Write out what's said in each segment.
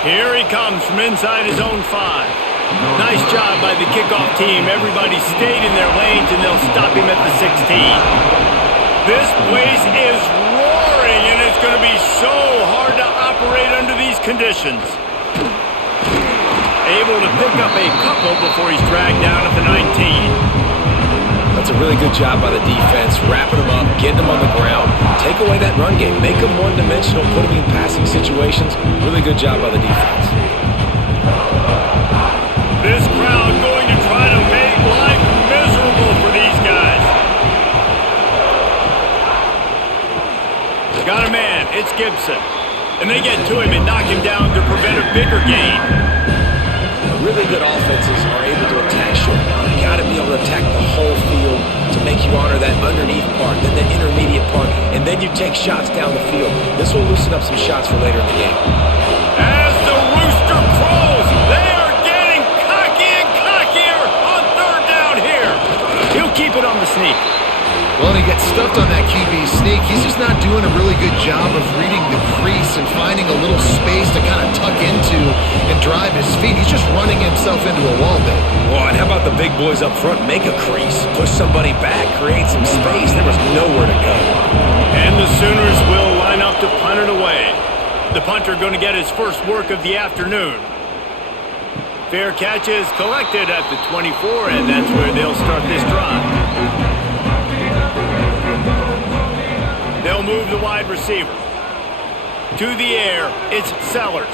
Here he comes from inside his own 5. Nice job by the kickoff team. Everybody stayed in their lanes, and they'll stop him at the 16. This place is roaring, and it's going to be so hard to operate under these conditions. Able to pick up a couple before he's dragged down at the 19. That's a really good job by the defense, wrapping them up, getting them on the ground, take away that run game, make them one-dimensional, put them in passing situations. Really good job by the defense. This crowd going to try to make life miserable for these guys. Got a man, it's Gibson. And they get to him and knock him down to prevent a bigger gain. Really good offenses are able to attack short. You got to be able to attack the whole field to make you honor that underneath part, then the intermediate part, and then you take shots down the field. This will loosen up some shots for later in the game. As the rooster crows, they are getting cocky and cockier on 3rd down here. He'll keep it on the sneak. Well, he gets stuffed on that QB sneak. He's just not doing a really good job of reading the crease and finding a little space to kind of tuck into and drive his feet. He's just running himself into a wall there. Well, and how about the big boys up front? Make a crease, push somebody back, create some space. There was nowhere to go. And the Sooners will line up to punt it away. The punter going to get his first work of the afternoon. Fair catch is collected at the 24, and that's where they'll start this drive. They'll move the wide receiver. To the air, it's Sellers.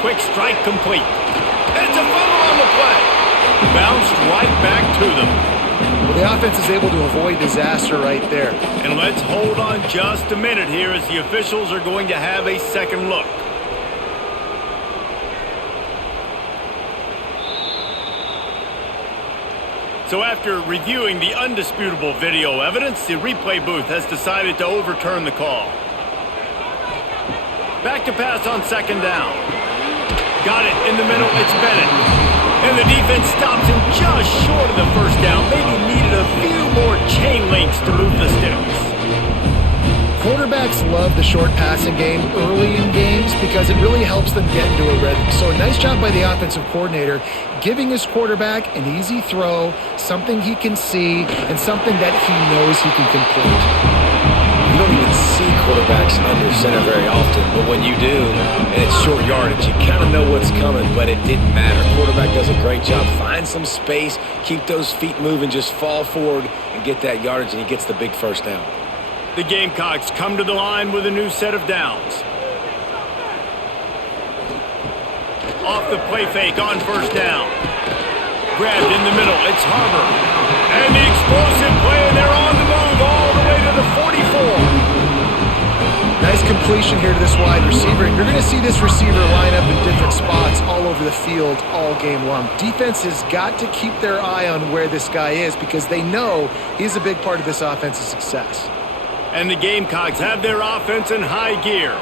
Quick strike complete. It's a fumble on the play. Bounced right back to them. Well, the offense is able to avoid disaster right there. And let's hold on just a minute here as the officials are going to have a second look. So after reviewing the undisputable video evidence, the replay booth has decided to overturn the call. Back to pass on 2nd down. Got it in the middle, it's Bennett. And the defense stops him just short of the 1st down. Maybe needed a few more chain links to move the sticks. Quarterbacks love the short passing game early in games because it really helps them get into a rhythm. So a nice job by the offensive coordinator giving his quarterback an easy throw, something he can see, and something that he knows he can complete. You don't even see quarterbacks under center very often, but when you do, and it's short yardage, you kind of know what's coming, but it didn't matter. Quarterback does a great job. Find some space, keep those feet moving, just fall forward and get that yardage, and he gets the big 1st down. The Gamecocks come to the line with a new set of downs. Off the play fake on 1st down. Grabbed in the middle, it's Harbor. And the explosive play, and they're on the move all the way to the 44. Nice completion here to this wide receiver, and you're going to see this receiver line up in different spots all over the field all game long. Defense has got to keep their eye on where this guy is because they know he's a big part of this offense's success. And the Gamecocks have their offense in high gear.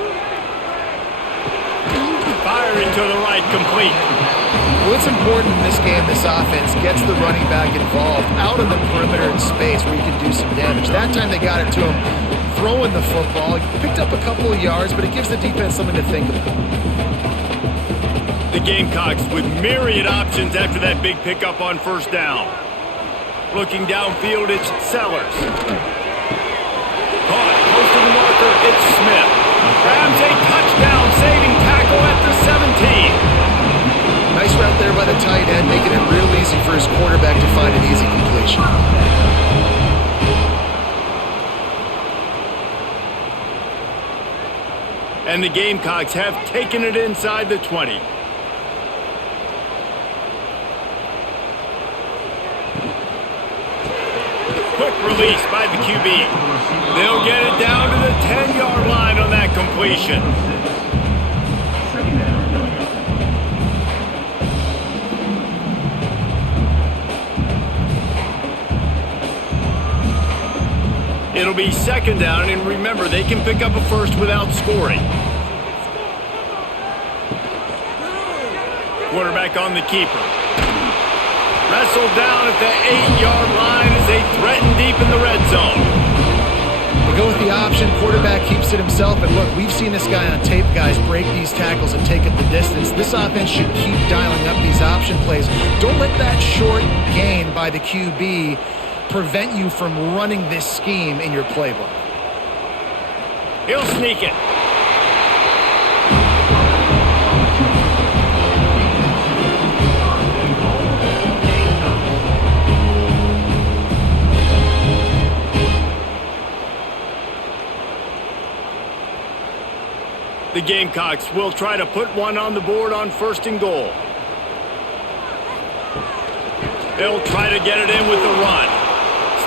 Firing to the right, complete. Well, it's important in this game this offense gets the running back involved out on the perimeter in space where you can do some damage. That time they got it to him throwing the football. He picked up a couple of yards, but it gives the defense something to think about. The Gamecocks with myriad options after that big pickup on 1st down. Looking downfield, it's Sellers. Caught, close to the marker, it's Smith. Grabs a touchdown, saving tackle at the 17. Nice route there by the tight end, making it real easy for his quarterback to find an easy completion. And the Gamecocks have taken it inside the 20. Quick release by the QB. They'll get it down to the 10-yard line on that completion. It'll be 2nd down, and remember, they can pick up a 1st without scoring. Quarterback on the keeper. Wrestled down at the 8-yard line as they threaten deep in the red zone. The They go with the option. Quarterback keeps it himself. And look, we've seen this guy on tape, guys, break these tackles and take it the distance. This offense should keep dialing up these option plays. Don't let that short gain by the QB prevent you from running this scheme in your playbook. He'll sneak it. The Gamecocks will try to put one on the board on 1st and goal. They'll try to get it in with the run.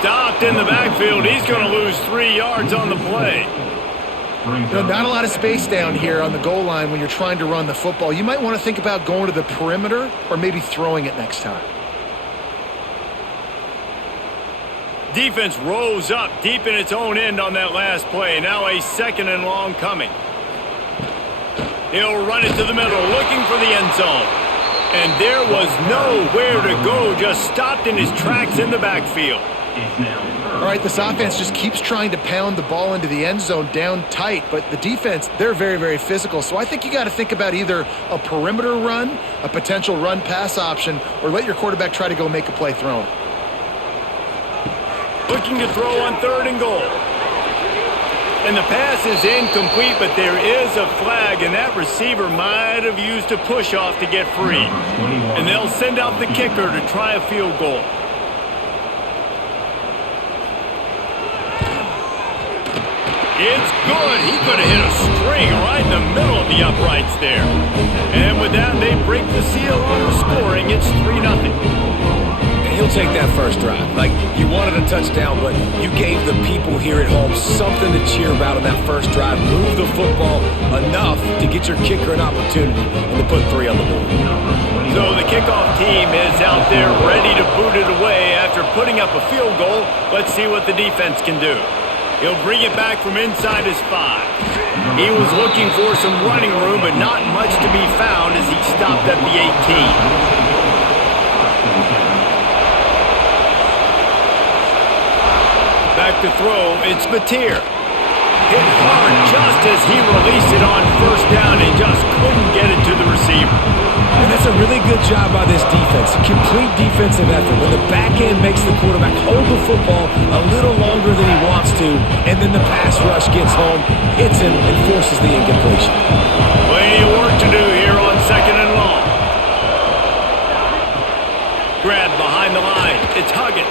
Stopped in the backfield. He's going to lose 3 yards on the play. Not a lot of space down here on the goal line when you're trying to run the football. You might want to think about going to the perimeter or maybe throwing it next time. Defense rose up deep in its own end on that last play. Now a 2nd and long coming. He'll run it to the middle, looking for the end zone. And there was nowhere to go, just stopped in his tracks in the backfield. All right, this offense just keeps trying to pound the ball into the end zone down tight, but the defense, they're very, very physical. So I think you got to think about either a perimeter run, a potential run-pass option, or let your quarterback try to go make a play throwing. Looking to throw on 3rd and goal. And the pass is incomplete, but there is a flag, and that receiver might have used a push-off to get free. And they'll send out the kicker to try a field goal. It's good. He could have hit a string right in the middle of the uprights there. And with that, they break the seal on the scoring. It's 3-0. He'll take that first drive. Like, you wanted a touchdown, but you gave the people here at home something to cheer about on that first drive. Move the football enough to get your kicker an opportunity and to put 3 on the board. So the kickoff team is out there ready to boot it away after putting up a field goal. Let's see what the defense can do. He'll bring it back from inside his 5. He was looking for some running room, but not much to be found as he stopped at the 18. Back to throw, it's Mateer. Hit hard just as he released it on 1st down and just couldn't get it to the receiver. And that's a really good job by this defense. A complete defensive effort. When the back end makes the quarterback hold the football a little longer than he wants to, and then the pass rush gets home, hits him, and forces the incompletion. Plenty of work to do here on 2nd and long. Grab behind the line. It's Huggins.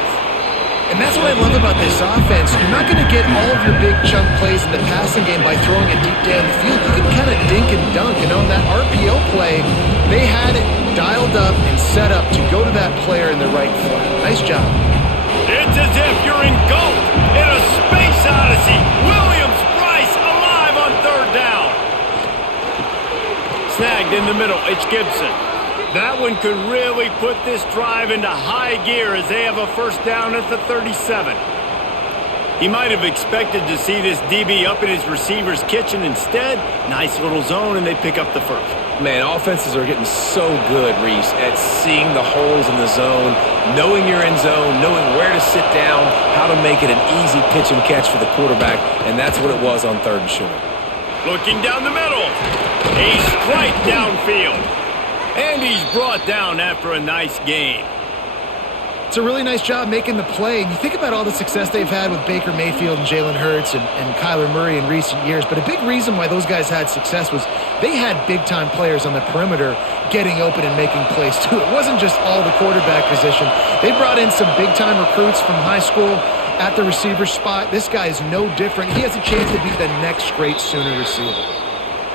And that's what I love about this offense. You're not going to get all of your big chunk plays in the passing game by throwing it deep down the field. You can kind of dink and dunk. And on that RPO play, they had it dialed up and set up to go to that player in the right foot. Nice job. It's as if you're engulfed in a space odyssey. Williams-Brice alive on 3rd down. Snagged in the middle. It's Gibson. That one could really put this drive into high gear as they have a 1st down at the 37. He might have expected to see this DB up in his receiver's kitchen. Instead, nice little zone, and they pick up the 1st. Man, offenses are getting so good, Reese, at seeing the holes in the zone, knowing your end zone, knowing where to sit down, how to make it an easy pitch and catch for the quarterback, and that's what it was on 3rd and short. Looking down the middle. A strike downfield. And he's brought down after a nice gain. It's a really nice job making the play. And you think about all the success they've had with Baker Mayfield and Jalen Hurts and Kyler Murray in recent years. But a big reason why those guys had success was they had big-time players on the perimeter getting open and making plays, too. It wasn't just all the quarterback position. They brought in some big-time recruits from high school at the receiver spot. This guy is no different. He has a chance to be the next great Sooner receiver.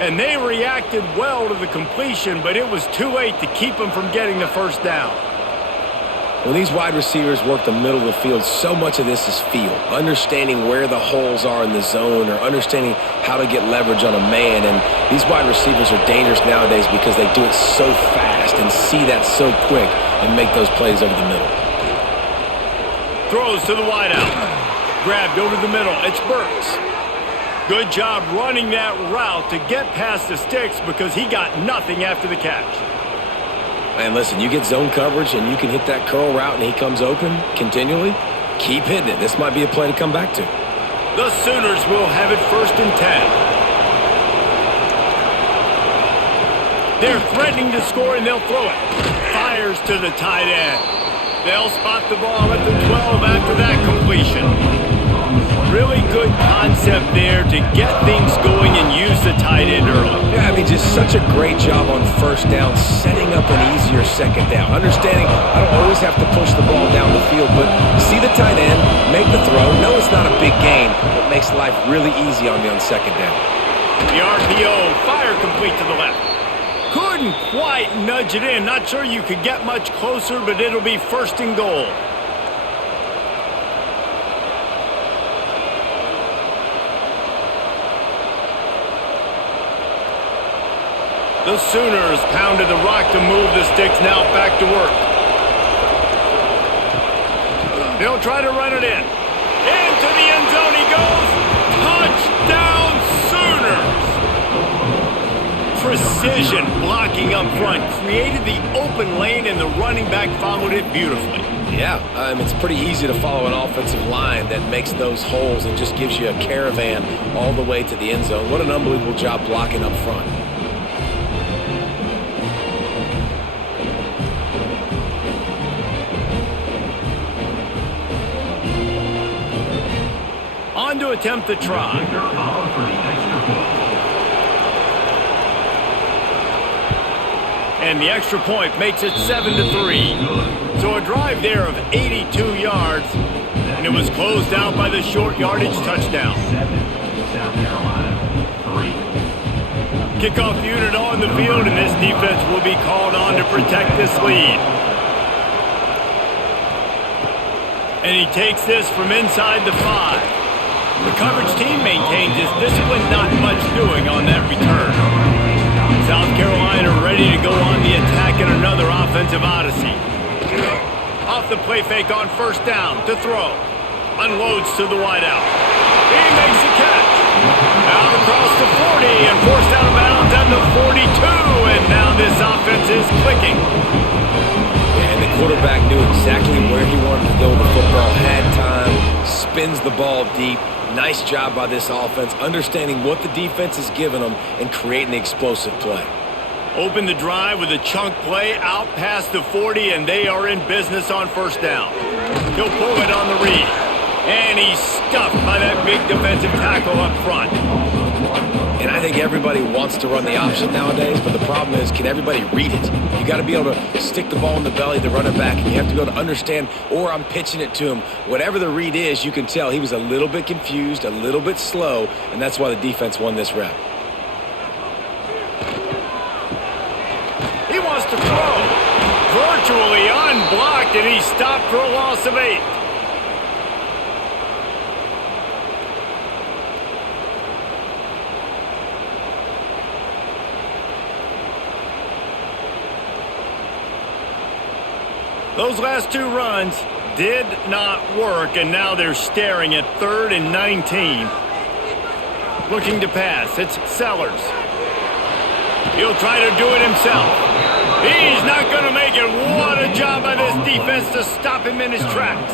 And they reacted well to the completion, but it was too late to keep them from getting the 1st down. When these wide receivers work the middle of the field, so much of this is feel. Understanding where the holes are in the zone or understanding how to get leverage on a man. And these wide receivers are dangerous nowadays because they do it so fast and see that so quick and make those plays over the middle. Throws to the wideout. Grabbed over the middle. It's Burks. Good job running that route to get past the sticks because he got nothing after the catch. And listen, you get zone coverage and you can hit that curl route and he comes open continually, keep hitting it. This might be a play to come back to. The Sooners will have it 1st and 10. They're threatening to score, and they'll throw it. Fires to the tight end. They'll spot the ball at the 12 after that completion. Really good concept there to get things going and use the tight end early. Yeah, I mean, just such a great job on 1st down, setting up an easier 2nd down. Understanding I don't always have to push the ball down the field, but see the tight end, make the throw. No, it's not a big gain, but makes life really easy on me on 2nd down. The RPO, fire complete to the left. Couldn't quite nudge it in. Not sure you could get much closer, but it'll be 1st and goal. The Sooners pounded the rock to move the sticks, now back to work. They'll try to run it in. Into the end zone he goes. Touchdown Sooners! Precision blocking up front created the open lane, and the running back followed it beautifully. Yeah, it's pretty easy to follow an offensive line that makes those holes and just gives you a caravan all the way to the end zone. What an unbelievable job blocking up front. On to attempt the try. And the extra point makes it 7-3. So a drive there of 82 yards, and it was closed out by the short yardage touchdown. Kickoff unit on the field, and this defense will be called on to protect this lead. And he takes this from inside the 5. The coverage team maintains his discipline, not much doing on that return. South Carolina ready to go on the attack in another offensive odyssey. Off the play fake on 1st down to throw. Unloads to the wideout. He makes a catch. Out across the 40 and forced out of bounds at the 42. And now this offense is clicking. And the quarterback knew exactly where he wanted to go with the football. Had time, spins the ball deep. Nice job by this offense, understanding what the defense is giving them and creating the explosive play. Open the drive with a chunk play out past the 40, and they are in business on 1st down. He'll pull it on the read. And he's stuffed by that big defensive tackle up front. And I think everybody wants to run the option nowadays, but the problem is, can everybody read it? You got to be able to stick the ball in the belly of the running back, and you have to be able to understand, or I'm pitching it to him. Whatever the read is, you can tell he was a little bit confused, a little bit slow, and that's why the defense won this rep. He wants to throw. Virtually unblocked, and he's stopped for a loss of 8. Those last 2 runs did not work, and now they're staring at 3rd and 19. Looking to pass. It's Sellers. He'll try to do it himself. He's not going to make it. What a job by this defense to stop him in his tracks.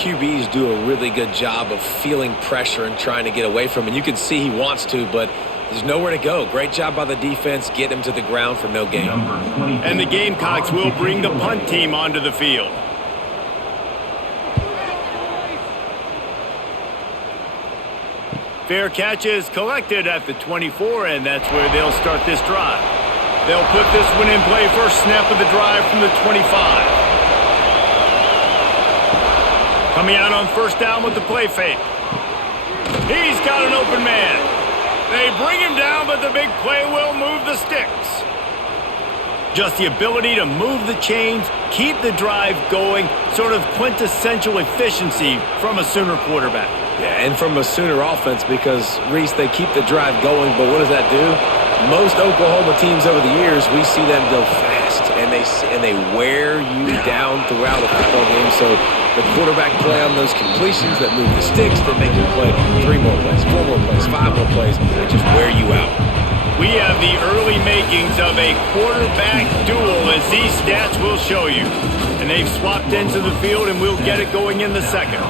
QBs do a really good job of feeling pressure and trying to get away from him. You can see he wants to, but there's nowhere to go. Great job by the defense. Get him to the ground for no gain. And the Gamecocks will bring the punt team onto the field. Fair catch is collected at the 24, and that's where they'll start this drive. They'll put this one in play first snap of the drive from the 25. Coming out on 1st down with the play fake. He's got an open man. They bring him down, but the big play will move the sticks. Just the ability to move the chains, keep the drive going, sort of quintessential efficiency from a Sooner quarterback. Yeah, and from a Sooner offense, because, Reese, they keep the drive going, but what does that do? Most Oklahoma teams over the years, we see them go fast, and they wear you down throughout a football game. So the quarterback play on those completions that move the sticks, that make you play 3 more plays, 4 more plays, 5 more plays, and just wear you out. We have the early makings of a quarterback duel, as these stats will show you. And they've swapped into the field, and we'll get it going in the 2nd.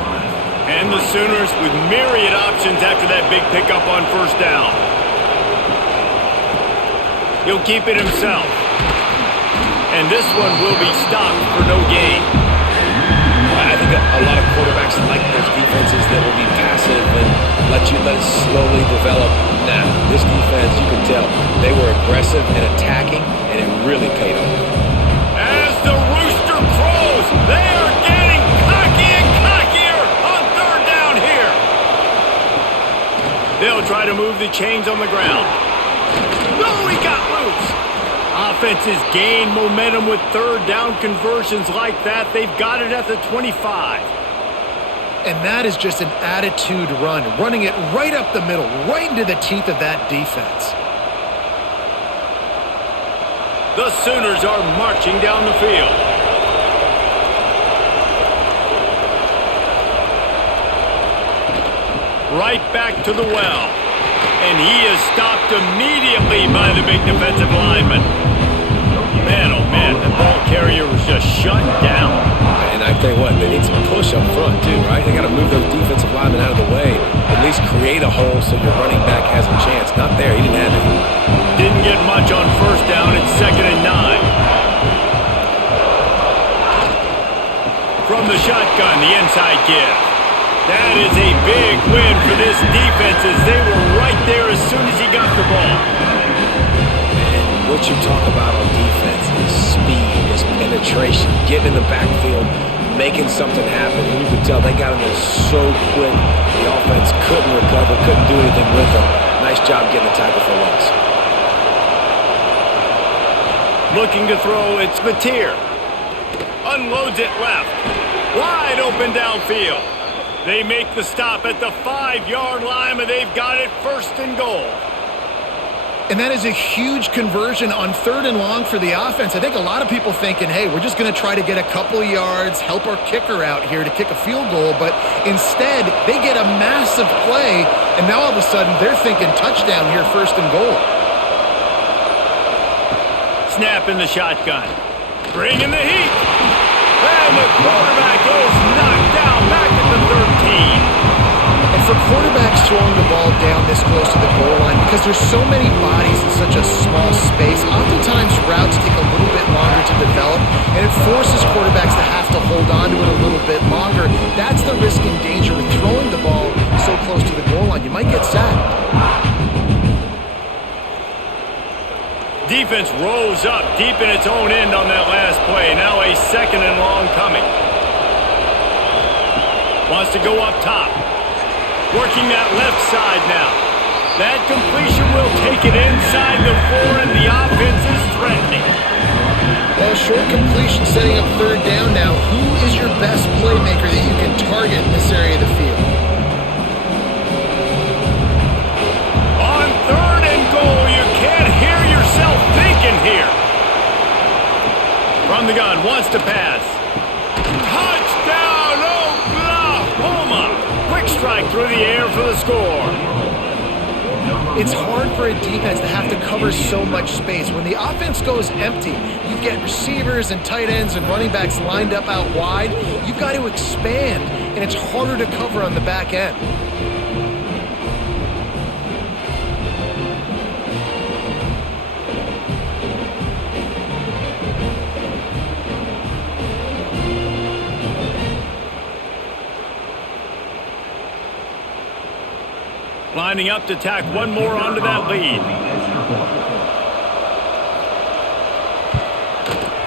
And the Sooners with myriad options after that big pickup on first down. He'll keep it himself. And this one will be stopped for no gain. I think a lot of quarterbacks like those defenses that will be passive and let it slowly develop. Now, this defense, you can tell, they were aggressive and attacking, and it really paid off. As the rooster crows, they are getting cocky and cockier on third down here. They'll try to move the chains on the ground. No, he got loose. Offenses gain momentum with third down conversions like that. They've got it at the 25. And that is just an attitude run, running it right up the middle, right into the teeth of that defense. The Sooners are marching down the field. Right back to the well. And he is stopped immediately by the big defensive lineman. Man, oh man, the ball carrier was just shut down. And I tell you what, they need some push up front too, right? They got to move those defensive linemen out of the way. At least create a hole so your running back has a chance. Not there, he didn't have it. Didn't get much on first down. It's 2nd and 9. From the shotgun, the inside give. That is a big win for this defense as they were right there as soon as he got the ball. And what you talk about on defense is speed, is penetration, getting in the backfield, making something happen. And you could tell they got in there so quick, the offense couldn't recover, couldn't do anything with them. Nice job getting the tackle for loss. Looking to throw, it's Mateer. Unloads it left. Wide open downfield. They make the stop at the 5-yard line, and they've got it 1st and goal. And that is a huge conversion on 3rd and long for the offense. I think a lot of people thinking, hey, we're just going to try to get a couple of yards, help our kicker out here to kick a field goal. But instead, they get a massive play, and now all of a sudden they're thinking touchdown here, 1st and goal. Snap in the shotgun. Bringing the heat. And the quarterback is knocked down back at the 13. And for quarterbacks throwing the ball down this close to the goal line, because there's so many bodies in such a small space, oftentimes routes take a little bit longer to develop, and it forces quarterbacks to have to hold on to it a little bit longer. That's the risk and danger with throwing the ball so close to the goal line. You might get sacked. Defense rose up deep in its own end on that last play. Now a 2nd and long coming. Wants to go up top. Working that left side now. That completion will take it inside the 4, and the offense is threatening. Well, short completion setting up 3rd down now. Who is your best playmaker that you can target in this area of the field? On 3rd and goal, you can't hear yourself thinking here. From the gun, wants to pass. Touchdown, Oklahoma! Quick strike through the air for the score. It's hard for a defense to have to cover so much space. When the offense goes empty, you get receivers and tight ends and running backs lined up out wide. You've got to expand, and it's harder to cover on the back end. Lining up to tack one more onto that lead.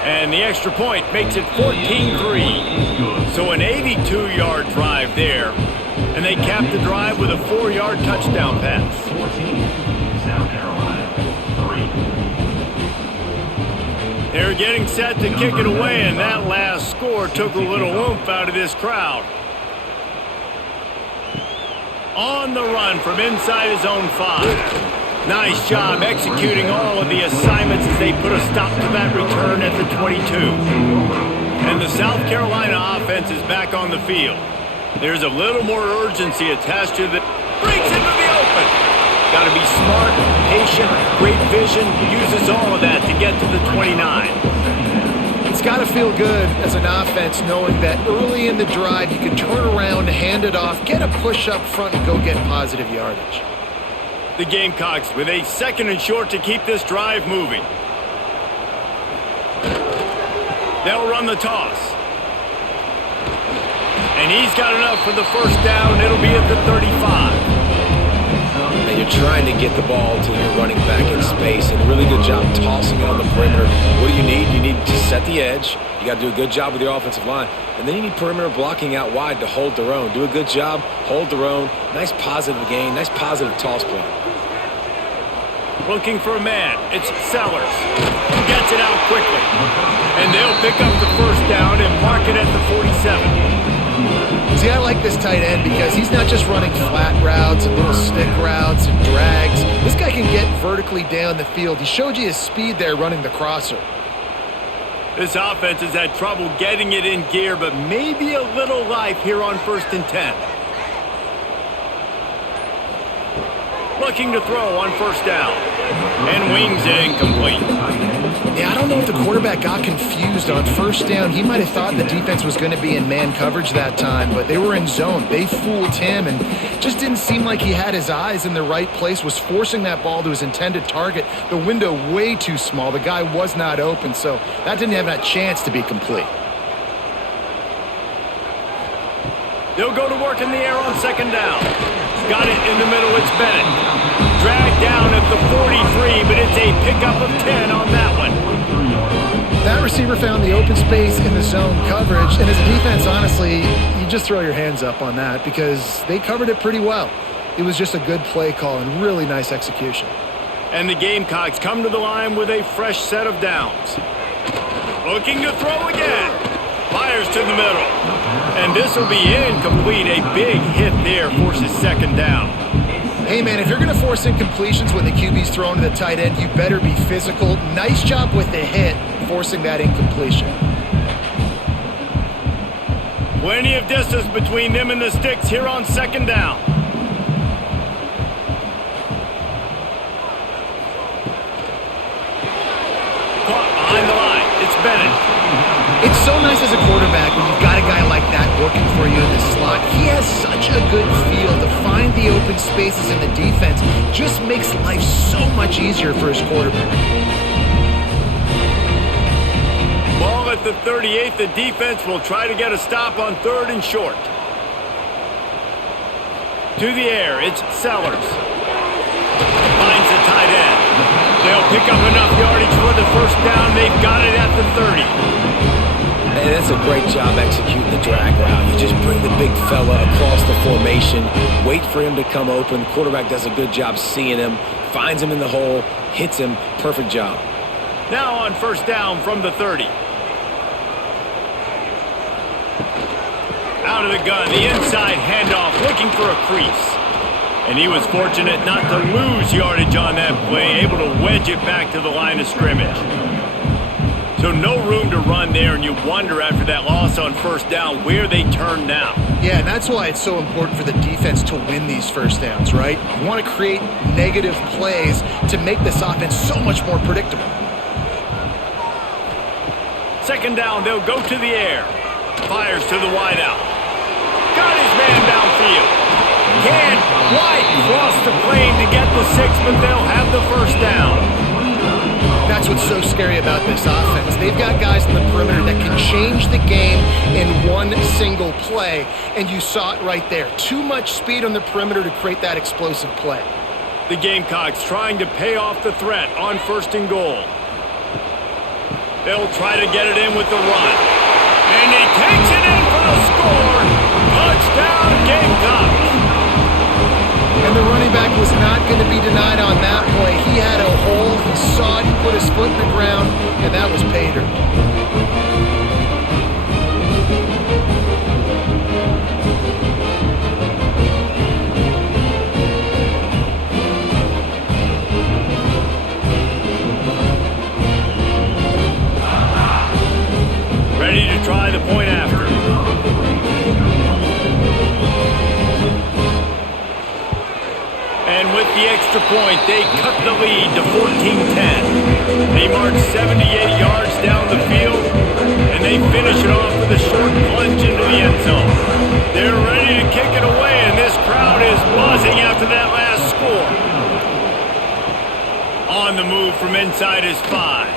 And the extra point makes it 14-3. So an 82-yard drive there. And they cap the drive with a 4-yard touchdown pass. They're getting set to kick it away, and that last score took a little oomph out of this crowd. On the run from inside his own 5. Nice job executing all of the assignments as they put a stop to that return at the 22. And the South Carolina offense is back on the field. There's a little more urgency attached to the... Brings it to the open. Got to be smart, patient, great vision. Uses all of that to get to the 29. It's got to feel good as an offense knowing that early in the drive you can turn around, hand it off, get a push up front, and go get positive yardage. The Gamecocks with a 2nd and short to keep this drive moving. They'll run the toss. And he's got enough for the first down. It'll be at the 35. And you're trying to get the ball to your running back in space, and a really good job tossing it on the perimeter. What do you need? You need to set the edge. You got to do a good job with your offensive line. And then you need perimeter blocking out wide to hold their own. Do a good job, hold their own. Nice positive gain, nice positive toss play. Looking for a man. It's Sellers. Gets it out quickly. And they'll pick up the first down and mark it at the 47. See, I like this tight end because he's not just running flat routes and little stick routes and drags. This guy can get vertically down the field. He showed you his speed there running the crosser. This offense has had trouble getting it in gear, but maybe a little life here on 1st and 10. Looking to throw on 1st down. And wings it incomplete. Yeah, I don't know if the quarterback got confused on 1st down. He might have thought the defense was going to be in man coverage that time, but they were in zone. They fooled him and just didn't seem like he had his eyes in the right place, was forcing that ball to his intended target. The window way too small. The guy was not open, so that didn't have that chance to be complete. They'll go to work in the air on 2nd down. Got it in the middle. It's Bennett. Dragged down at the 43, but it's a pickup of 10 on that one. That receiver found the open space in the zone coverage, and as a defense, honestly, you just throw your hands up on that because they covered it pretty well. It was just a good play call and really nice execution. And the Gamecocks come to the line with a fresh set of downs. Looking to throw again. Fires to the middle. And this will be incomplete. A big hit there forces 2nd down. Hey, man, if you're going to force incompletions when the QB's thrown to the tight end, you better be physical. Nice job with the hit, forcing that incompletion. Plenty of distance between them and the sticks here on 2nd down. Caught behind the line. It's Bennett. It's so nice as a quarterback when you've got a guy like that working for you in the slot. He has such a good feel to find the open spaces in the defense. Just makes life so much easier for his quarterback. Ball at the 38. The defense will try to get a stop on 3rd and short. To the air. It's Sellers. Finds the tight end. They'll pick up enough yardage for the first down. They've got it at the 30. And that's a great job executing the drag route. You just bring the big fella across the formation, wait for him to come open. Quarterback does a good job seeing him, finds him in the hole, hits him. Perfect job. Now on 1st down from the 30. Out of the gun, the inside handoff, looking for a crease. And he was fortunate not to lose yardage on that play, able to wedge it back to the line of scrimmage. So no room to run there, and you wonder after that loss on 1st down where they turn now. Yeah, and that's why it's so important for the defense to win these 1st downs, right? You want to create negative plays to make this offense so much more predictable. 2nd down, they'll go to the air. Fires to the wideout. Got his man downfield. Can't quite cross the plane to get the 6, but they'll have the 1st down. That's what's so scary about this offense. They've got guys in the perimeter that can change the game in one single play, and you saw it right there. Too much speed on the perimeter to create that explosive play. The Gamecocks trying to pay off the threat on 1st and goal. They'll try to get it in with the run. And he takes it in for the score. Touchdown, Gamecocks. And the running back was not going to be denied on that play. He had a hole, he saw it, he put his foot in the ground, and that was pay dirt. Ready to try the point after. And with the extra point, they cut the lead to 14-10. They march 78 yards down the field. they finish it off with a short plunge into the end zone. They're ready to kick it away, and this crowd is buzzing after that last score. On the move from inside his 5.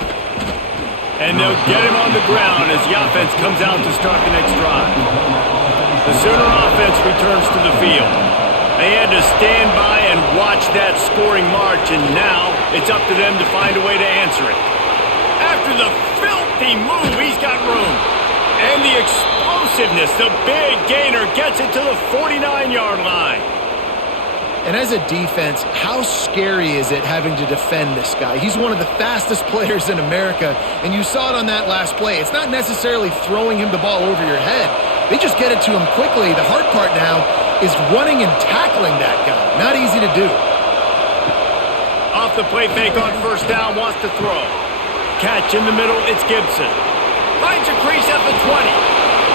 And they'll get him on the ground as the offense comes out to start the next drive. The Sooner offense returns to the field. They had to stand by and watch that scoring march, and now it's up to them to find a way to answer it. After the filthy move, he's got room. And the explosiveness, the big gainer gets it to the 49-yard line. And as a defense, how scary is it having to defend this guy? He's one of the fastest players in America, and you saw it on that last play. It's not necessarily throwing him the ball over your head. They just get it to him quickly. The hard part now is running and tackling that guy. Not easy to do. Off the play fake on first down, wants to throw. Catch in the middle, it's Gibson. Finds a crease at the 20.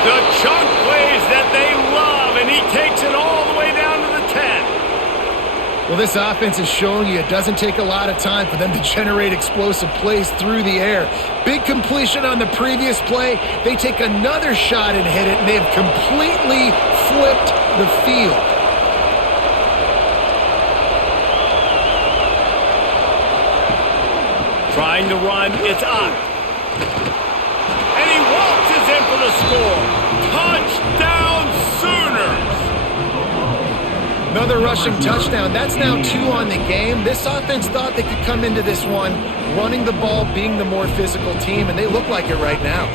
The chunk plays that they love, and he takes it all the way down to the 10. Well, this offense is showing you it doesn't take a lot of time for them to generate explosive plays through the air. Big completion on the previous play. They take another shot and hit it, and they've completely flipped the field. Trying to run, it's up. And he waltzes in for the score. Touchdown, Sooners! Another rushing touchdown. That's now 2 on the game. This offense thought they could come into this one running the ball, being the more physical team, and they look like it right now.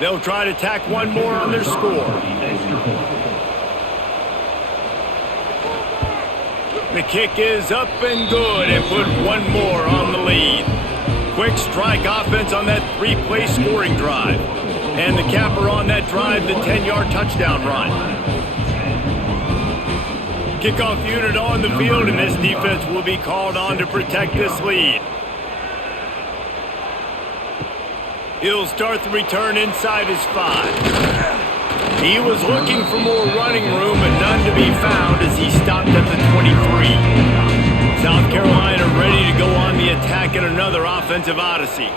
They'll try to tack one more on their score. The kick is up and good, and put one more on the lead. Quick strike offense on that 3-play scoring drive. And the capper on that drive, the 10-yard touchdown run. Kickoff unit on the field, and this defense will be called on to protect this lead. He'll start the return inside his 5. He was looking for more running room, and none to be found as he stopped at the 23. South Carolina ready to go on the attack in another offensive odyssey.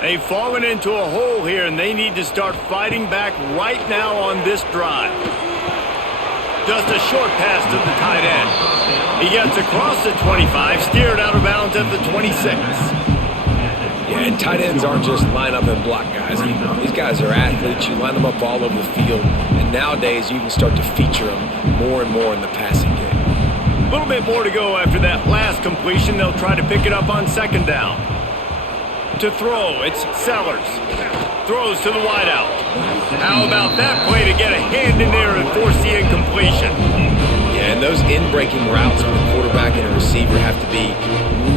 They've fallen into a hole here, and they need to start fighting back right now on this drive. Just a short pass to the tight end. He gets across the 25, steered out of bounds at the 26. Yeah, and tight ends aren't just line up and block guys anymore. These guys are athletes. You line them up all over the field, and nowadays you can start to feature them more and more in the passing game. A little bit more to go after that last completion. They'll try to pick it up on second down. To throw, it's Sellers. Throws to the wideout. How about that play to get a hand in there and force the incompletion? Yeah, and those in-breaking routes with the quarterback and a receiver have to be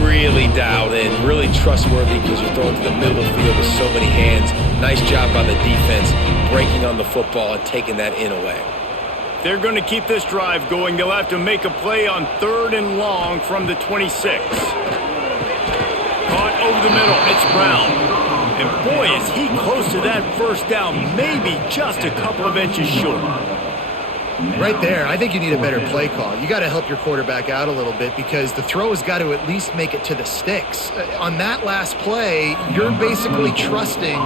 really dialed in, really trustworthy, because you're throwing to the middle of the field with so many hands. Nice job by the defense breaking on the football and taking that in away. They're going to keep this drive going. They'll have to make a play on 3rd and long from the 26. Caught over the middle. It's Brown. And boy, is he close to that first down, maybe just a couple of inches short. Right there, I think you need a better play call. You got to help your quarterback out a little bit because the throw has got to at least make it to the sticks. On that last play, you're basically trusting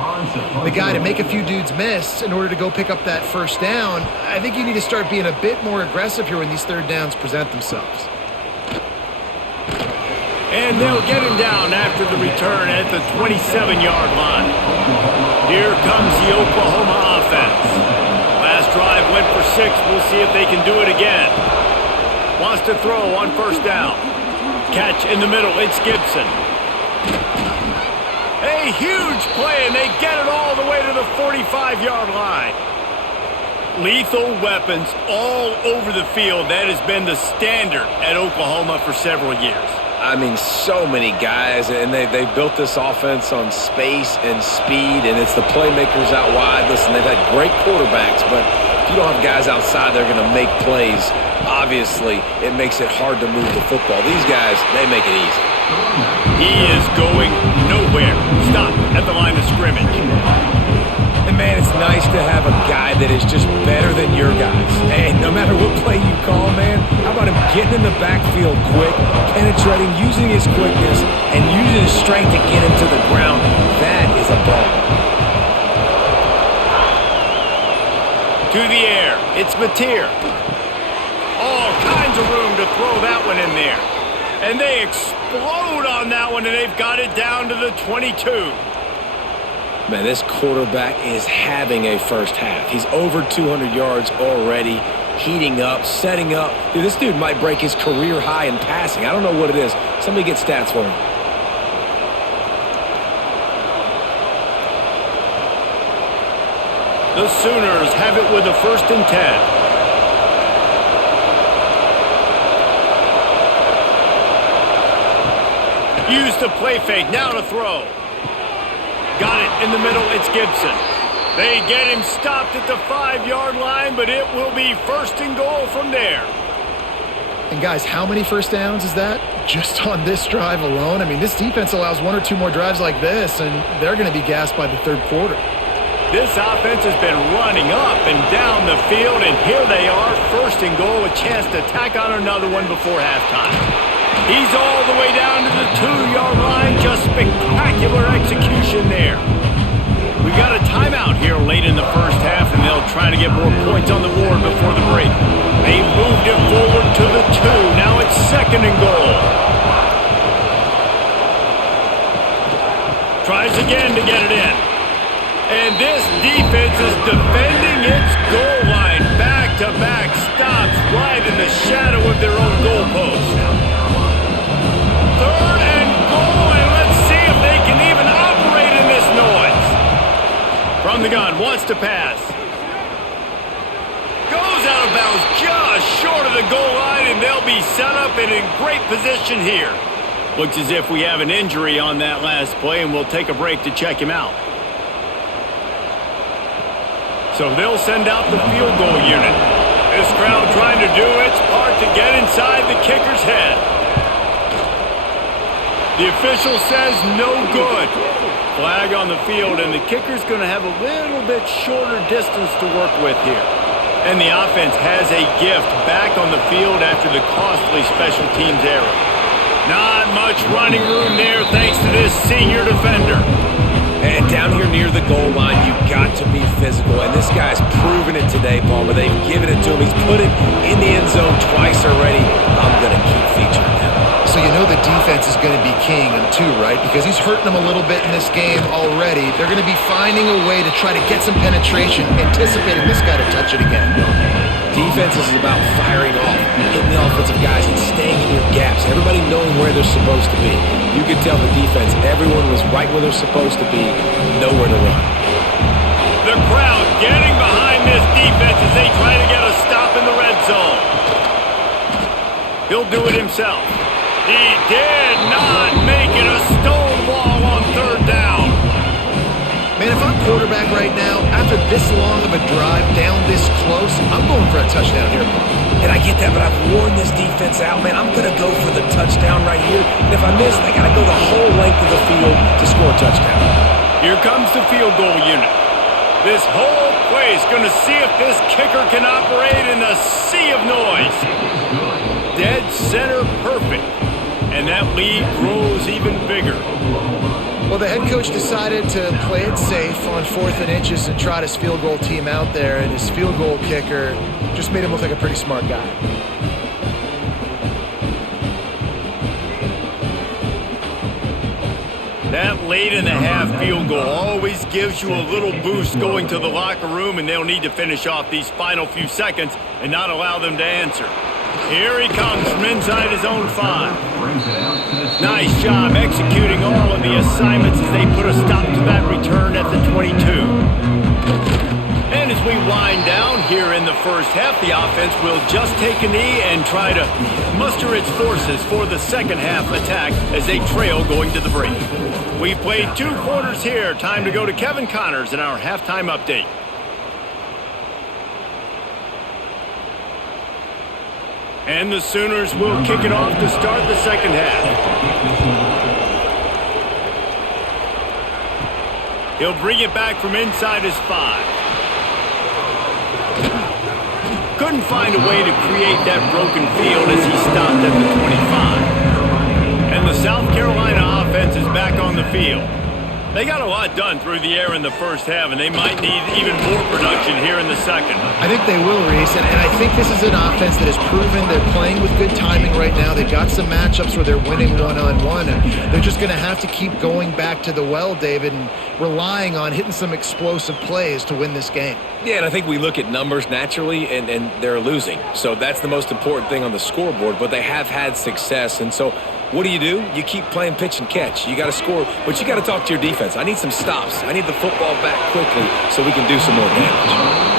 the guy to make a few dudes miss in order to go pick up that first down. I think you need to start being a bit more aggressive here when these third downs present themselves. And they'll get him down after the return at the 27-yard line. Here comes the Oklahoma offense. Last drive went for 6. We'll see if they can do it again. Wants to throw on first down. Catch in the middle. It's Gibson. A huge play, and they get it all the way to the 45-yard line. Lethal weapons all over the field. That has been the standard at Oklahoma for several years. I mean, so many guys, and they built this offense on space and speed, and it's the playmakers out wide. Listen, they've had great quarterbacks, but if you don't have guys outside that are going to make plays, obviously it makes it hard to move the football. These guys, they make it easy. He is going nowhere. Stop at the line of scrimmage. And, man, it's nice to have a guy that is just better than your guys. Hey, no matter what play you call, man, how about him getting in the backfield quick, penetrating, using his quickness, and using his strength to get him to the ground. That is a ball. To the air. It's Mateer. All kinds of room to throw that one in there. And they explode on that one, and they've got it down to the 22. Man, this quarterback is having a first half. He's over 200 yards already, heating up, setting up. Dude, this dude might break his career high in passing. I don't know what it is. Somebody get stats for him. The Sooners have it with a 1st and 10. Use the play fake, now to throw. Got it in the middle, it's Gibson. They get him stopped at the 5-yard line, but it will be 1st and goal from there. And guys, how many first downs is that just on this drive alone? I mean, this defense allows 1 or 2 more drives like this, and they're going to be gassed by the 3rd quarter. This offense has been running up and down the field, and here they are, 1st and goal, a chance to tack on another one before halftime. He's all the way down to the 2-yard line. Just spectacular execution there. We got a timeout here late in the first half, and they'll try to get more points on the board before the break. They moved it forward to the 2. Now it's 2nd and goal. Tries again to get it in. And this defense is defending its goal line. Back-to-back stops right in the shadow of their own goalpost. 3rd and goal, and let's see if they can even operate in this noise. From the gun, wants to pass. Goes out of bounds just short of the goal line, and they'll be set up and in great position here. Looks as if we have an injury on that last play, and we'll take a break to check him out. So they'll send out the field goal unit. This crowd trying to do its part to get inside the kicker's head. The official says no good. Flag on the field, and the kicker's going to have a little bit shorter distance to work with here. And the offense has a gift back on the field after the costly special teams error. Not much running room there thanks to this senior defender. And down here near the goal line, you've got to be physical. And this guy's proven it today, Palmer. They've given it to him. He's put it in the end zone twice already. I'm going to keep featuring him. So you know the defense is going to be king too, right? Because he's hurting them a little bit in this game already. They're going to be finding a way to try to get some penetration, anticipating this guy to touch it again. Defense is about firing off, hitting the offensive guys, and staying in your gaps. Everybody knowing where they're supposed to be. You could tell the defense, everyone was right where they're supposed to be, nowhere to run. The crowd getting behind this defense as they try to get a stop in the red zone. He'll do it himself. He did not make it a stone wall on 3rd down. Man, if I'm quarterback right now, after this long of a drive down this close, I'm going for a touchdown here. And I get that, but I've worn this defense out, man. I'm going to go for the touchdown right here. And if I miss, they got to go the whole length of the field to score a touchdown. Here comes the field goal unit. This whole play is going to see if this kicker can operate in a sea of noise. Dead center perfect. And that lead grows even bigger. Well, the head coach decided to play it safe on 4th and inches and trot his field goal team out there, and his field goal kicker just made him look like a pretty smart guy. That late in the half field goal always gives you a little boost going to the locker room, and they'll need to finish off these final few seconds and not allow them to answer. Here he comes from inside his own 5. Nice job executing all of the assignments as they put a stop to that return at the 22. And as we wind down here in the first half, the offense will just take a knee and try to muster its forces for the second half attack as they trail going to the break. We've played 2 quarters here. Time to go to Kevin Connors in our halftime update. And the Sooners will kick it off to start the second half. He'll bring it back from inside his 5. Couldn't find a way to create that broken field as he stopped at the 25. And the South Carolina offense is back on the field. They got a lot done through the air in the first half, and they might need even more production here in the second. I think they will, Reese, and I think this is an offense that has proven they're playing with good timing right now. They've got some matchups where they're winning one-on-one, and they're just going to have to keep going back to the well, David, and relying on hitting some explosive plays to win this game. Yeah, and I think we look at numbers naturally, and they're losing. So that's the most important thing on the scoreboard, but they have had success, and so what do? You keep playing pitch and catch. You got to score, but you got to talk to your defense. I need some stops. I need the football back quickly so we can do some more damage.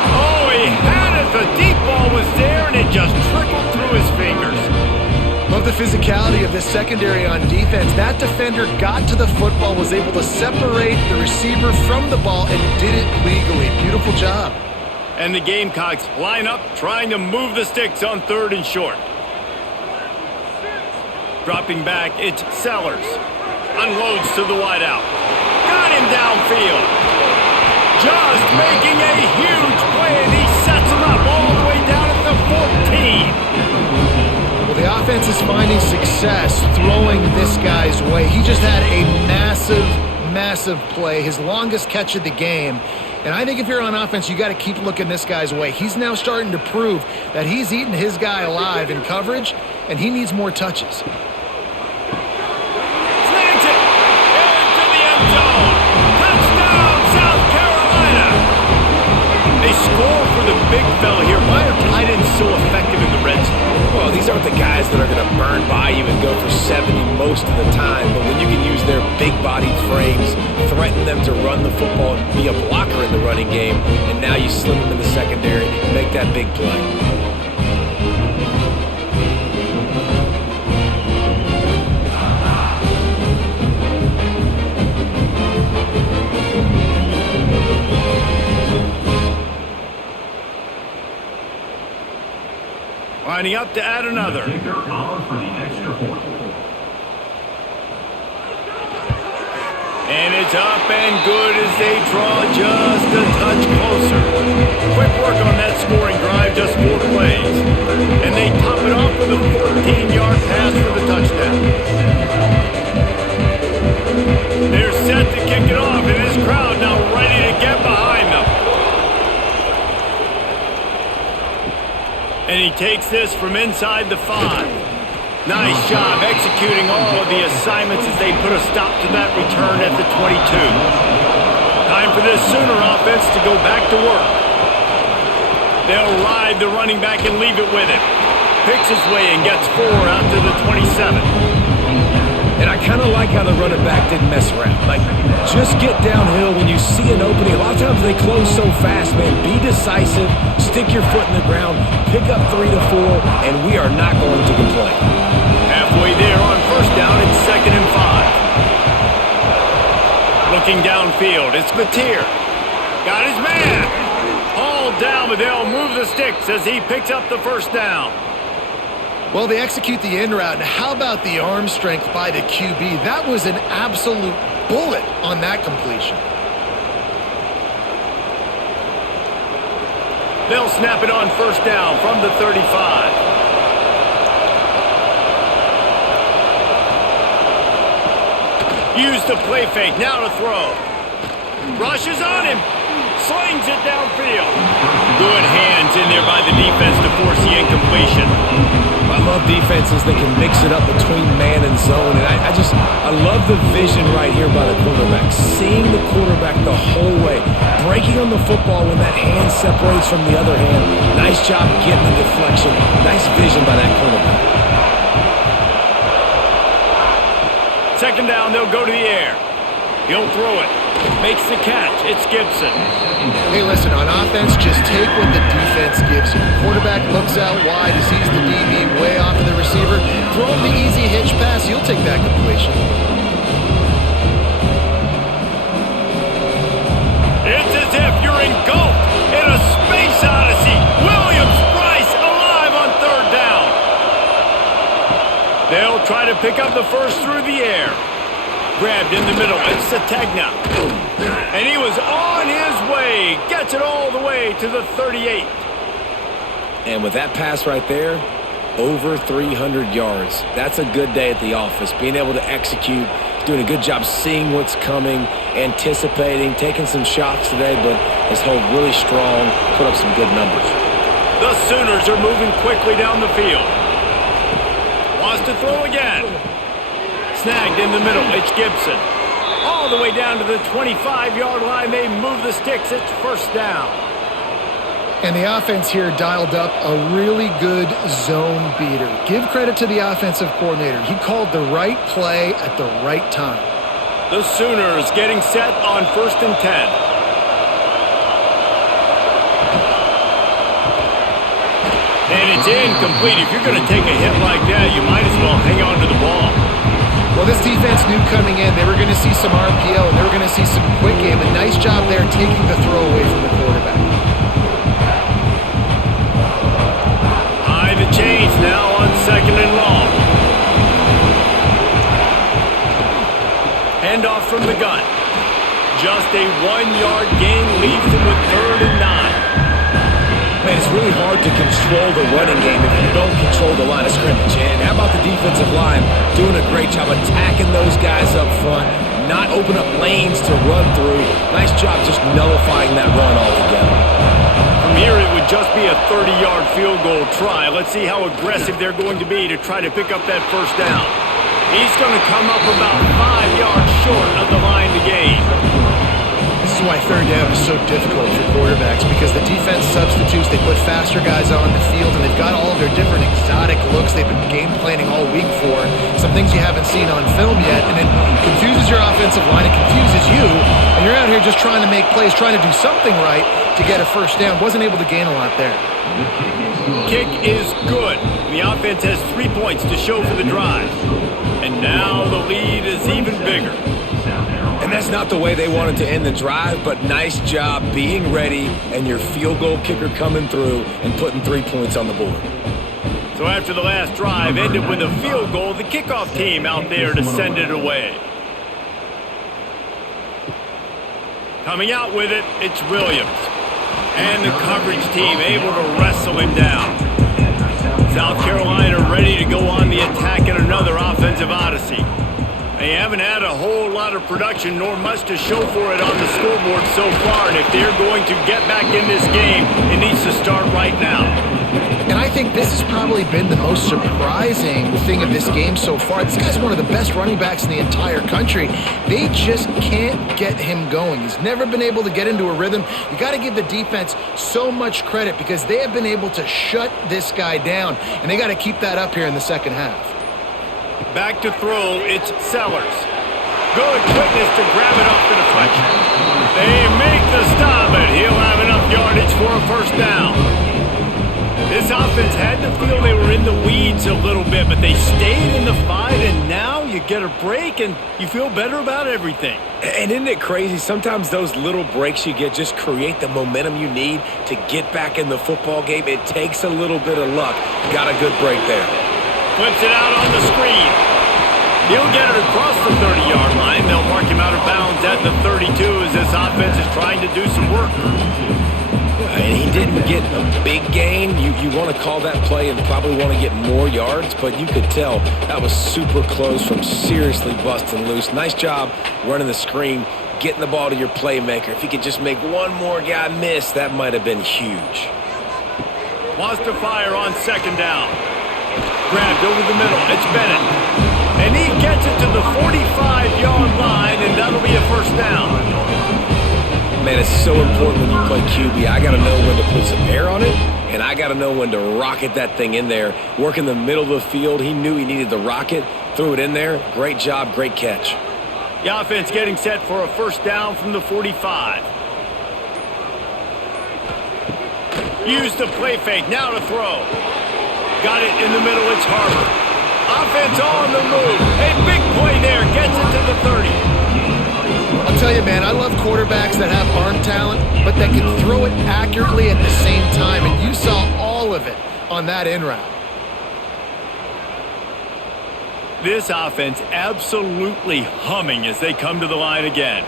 Oh, he had it. The deep ball was there, and it just trickled through his fingers. Love the physicality of this secondary on defense. That defender got to the football, was able to separate the receiver from the ball, and did it legally. Beautiful job. And the Gamecocks line up, trying to move the sticks on 3rd and short. Dropping back, it's Sellers. Unloads to the wideout. Got him downfield. Just making a huge play, and he sets him up all the way down at the 14. Well, the offense is finding success throwing this guy's way. He just had a massive play, his longest catch of the game. And I think if you're on offense, you got to keep looking this guy's way. He's now starting to prove that he's eating his guy alive in coverage, and he needs more touches. Score for the big fella here. Why are tight ends so effective in the red zone? Well, these aren't the guys that are going to burn by you and go for 70 most of the time, but when you can use their big-bodied frames, threaten them to run the football and be a blocker in the running game, and now you slim them in the secondary and make that big play. Lining up to add another. And it's up and good as they draw just a touch closer. Quick work on that scoring drive, just 4 plays. And they top it off with a 14-yard pass for the touchdown. They're set to kick it off, and this crowd now ready to get behind them. And he takes this from inside the 5. Nice job executing all of the assignments as they put a stop to that return at the 22. Time for this Sooner offense to go back to work. They'll ride the running back and leave it with him. Picks his way and gets 4 out to the 27. And I kind of like how the running back didn't mess around. Like, just get downhill when you see an opening. A lot of times they close so fast, man. Be decisive, stick your foot in the ground, pick up 3 to 4, and we are not going to complain. Halfway there on 1st down, it's 2nd and 5. Looking downfield, it's Mateer. Got his man. Hauled down, but they'll move the sticks as he picks up the 1st down. Well, they execute the in route, and how about the arm strength by the QB? That was an absolute bullet on that completion. They'll snap it on 1st down from the 35. Use the play fake, now to throw. Rushes on him. Slings it downfield. Good hands in there by the defense to force the incompletion. I love defenses that can mix it up between man and zone, and I love the vision right here by the quarterback. Seeing the quarterback the whole way, breaking on the football when that hand separates from the other hand. Nice job getting the deflection. Nice vision by that quarterback. 2nd down, they'll go to the air. He'll throw it. Makes the catch. It's Gibson. Hey, listen, on offense, just take what the defense gives you. Quarterback looks out wide, he sees the DB way off of the receiver. Throw him the easy hitch pass. You'll take that completion. It's as if you're engulfed in a space odyssey. Williams-Brice alive on 3rd down. They'll try to pick up the 1st through the air. Grabbed in the middle. It's Sategna. And he was on his way. Gets it all the way to the 38. And with that pass right there, over 300 yards. That's a good day at the office. Being able to execute, doing a good job seeing what's coming, anticipating, taking some shots today, but has held really strong, put up some good numbers. The Sooners are moving quickly down the field. Wants to throw again. Snagged in the middle. It's Gibson. All the way down to the 25-yard line. They move the sticks. It's first down. And the offense here dialed up a really good zone beater. Give credit to the offensive coordinator. He called the right play at the right time. The Sooners getting set on 1st and 10. And it's incomplete. If you're going to take a hit like that, you might as well hang on to the ball. Well, this defense knew coming in they were going to see some RPO and they were going to see some quick game. A nice job there taking the throw away from the quarterback. The change now on 2nd and long. Handoff from the gun. Just a 1-yard gain leaves them with 3rd and 9. Man, it's really hard to control the running game if you don't control the line of scrimmage. And how about the defensive line doing a great job attacking those guys up front, not open up lanes to run through. Nice job just nullifying that run altogether. From here, it would just be a 30-yard field goal try. Let's see how aggressive they're going to be to try to pick up that first down. He's going to come up about 5 yards short of the line to gain. This is why 3rd down is so difficult for quarterbacks, because the defense substitutes. They put faster guys on the field, and they've got all of their different exotic looks they've been game planning all week for. Some things you haven't seen on film yet, and it confuses your offensive line. It confuses you, and you're out here just trying to make plays, trying to do something right to get a first down. Wasn't able to gain a lot there. Kick is good. The offense has 3 points to show for the drive. And now the lead is even bigger. And that's not the way they wanted to end the drive, but nice job being ready and your field goal kicker coming through and putting 3 points on the board. So after the last drive ended with a field goal, the kickoff team out there to send it away. Coming out with it, it's Williams. And the coverage team able to wrestle him down. South Carolina ready to go on the attack in another offensive odyssey. They haven't had a whole lot of production nor much to show for it on the scoreboard so far. And if they're going to get back in this game, it needs to start right now. And I think this has probably been the most surprising thing of this game so far. This guy's one of the best running backs in the entire country. They just can't get him going. He's never been able to get into a rhythm. You got to give the defense so much credit because they have been able to shut this guy down. And they got to keep that up here in the second half. Back to throw, it's Sellers. Good quickness to grab it off the deflection. They make the stop, and he'll have enough yardage for a first down. This offense had to feel they were in the weeds a little bit, but they stayed in the fight, and now you get a break, and you feel better about everything. And isn't it crazy? Sometimes those little breaks you get just create the momentum you need to get back in the football game. It takes a little bit of luck. Got a good break there. Flips it out on the screen. He'll get it across the 30-yard line. They'll mark him out of bounds at the 32 as this offense is trying to do some work. And he didn't get a big gain. You want to call that play and probably want to get more yards, but you could tell that was super close from seriously busting loose. Nice job running the screen, getting the ball to your playmaker. If he could just make one more guy miss, that might have been huge. Wants to fire on second down. Grabbed over the middle. It's Bennett. And he gets it to the 45-yard line, and that'll be a first down. Man, it's so important when you play QB. I got to know when to put some air on it, and I got to know when to rocket that thing in there. Work in the middle of the field. He knew he needed the rocket. Threw it in there. Great job. Great catch. The offense getting set for a first down from the 45. Use the play fake. Now to throw. Got it in the middle. It's Harbor. Offense on the move. A big play there. Gets it to the 30. I'll tell you, man, I love quarterbacks that have arm talent, but that can throw it accurately at the same time. And you saw all of it on that in route. This offense absolutely humming as they come to the line again.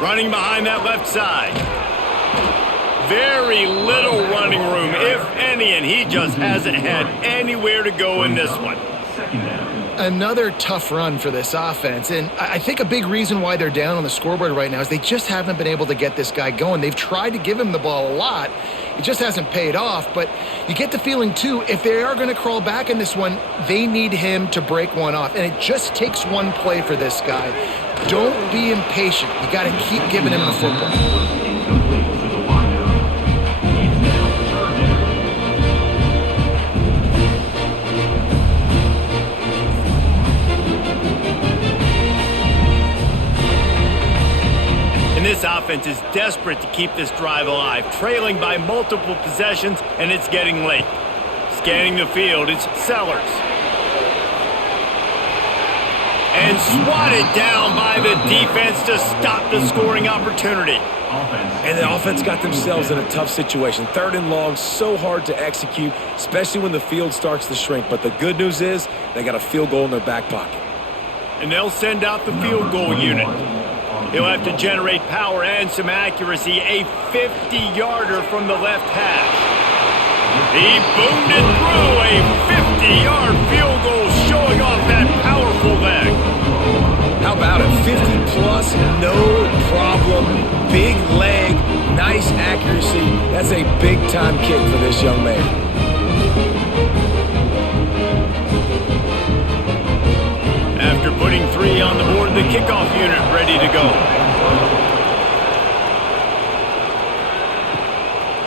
Running behind that left side. Very little running room, if any, and he just hasn't had anywhere to go in this one. Another tough run for this offense, and I think a big reason why they're down on the scoreboard right now is they just haven't been able to get this guy going. They've tried to give him the ball a lot. It just hasn't paid off, but you get the feeling, too, if they are going to crawl back in this one, they need him to break one off, and it just takes one play for this guy. Don't be impatient. You got to keep giving him the football. And this offense is desperate to keep this drive alive, trailing by multiple possessions, and it's getting late. Scanning the field, it's Sellers. And swatted down by the defense to stop the scoring opportunity. And the offense got themselves in a tough situation. 3rd and long, so hard to execute, especially when the field starts to shrink. But the good news is they got a field goal in their back pocket. And they'll send out the field goal unit. He'll have to generate power and some accuracy. A 50-yarder from the left hash. He boomed it through. A 50-yard field goal showing off that powerful leg. How about it? 50-plus, no problem. Big leg, nice accuracy. That's a big-time kick for this young man. After putting 3 on the board, the kickoff unit ready to go.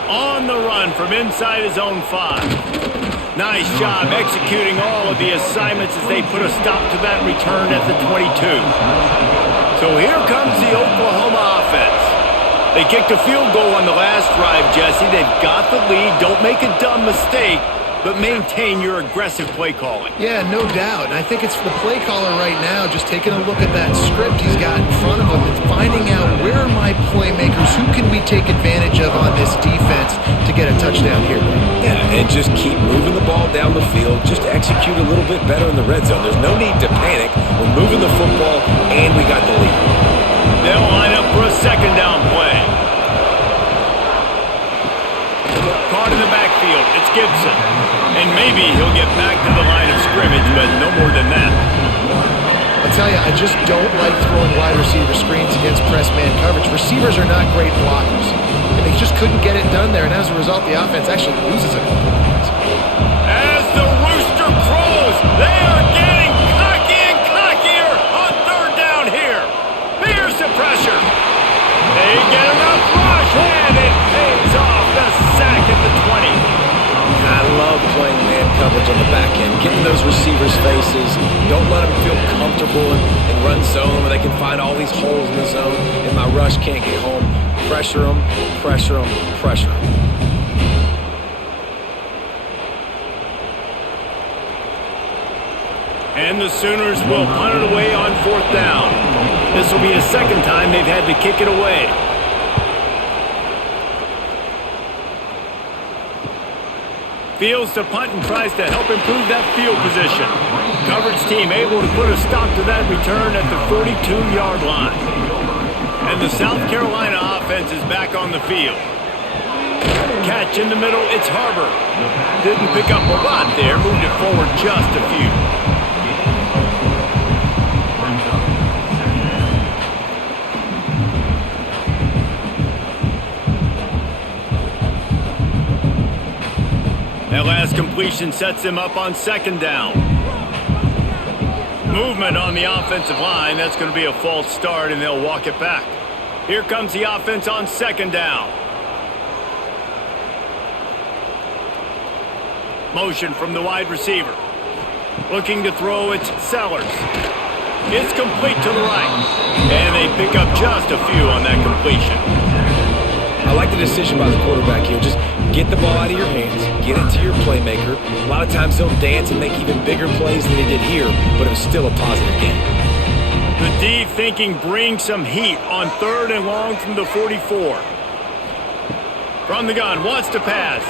On the run from inside his own 5. Nice job executing all of the assignments as they put a stop to that return at the 22. So here comes the Oklahoma offense. They kicked a field goal on the last drive, Jesse. They've got the lead. Don't make a dumb mistake, but maintain your aggressive play calling. Yeah, no doubt. And I think it's the play caller right now just taking a look at that script he's got in front of him and finding out where are my playmakers, who can we take advantage of on this defense to get a touchdown here. Yeah, and just keep moving the ball down the field. Just execute a little bit better in the red zone. There's no need to panic. We're moving the football, and we got the lead. They'll line up for a 2nd down play. Caught in the backfield, it's Gibson. And maybe he'll get back to the line of scrimmage, but no more than that. I'll tell you, I just don't like throwing wide receiver screens against press man coverage. Receivers are not great blockers. And they just couldn't get it done there, and as a result, the offense actually loses a couple of points. As the rooster crows, they are getting cocky and cockier on 3rd down here. Here's the pressure. They get enough rush, and it pays off. The sack at the 20. I love playing man coverage on the back end, getting those receivers' faces. Don't let them feel comfortable and run zone where they can find all these holes in the zone and my rush can't get home. Pressure them, pressure them, pressure them. And the Sooners will punt it away on 4th down. This will be the 2nd time they've had to kick it away. Fields to punt and tries to help improve that field position. Coverage team able to put a stop to that return at the 42-yard line. And the South Carolina offense is back on the field. Catch in the middle, it's Harbor. Didn't pick up a lot there, moved it forward just a few. That last completion sets him up on 2nd down. Movement on the offensive line. That's going to be a false start, and they'll walk it back. Here comes the offense on 2nd down. Motion from the wide receiver. Looking to throw, it's Sellers. It's complete to the right. And they pick up just a few on that completion. I like the decision by the quarterback here. Just get the ball out of your hands, get it to your playmaker. A lot of times he'll dance and make even bigger plays than he did here, but it was still a positive game. The D thinking bring some heat on 3rd and long from the 44. From the gun, wants to pass.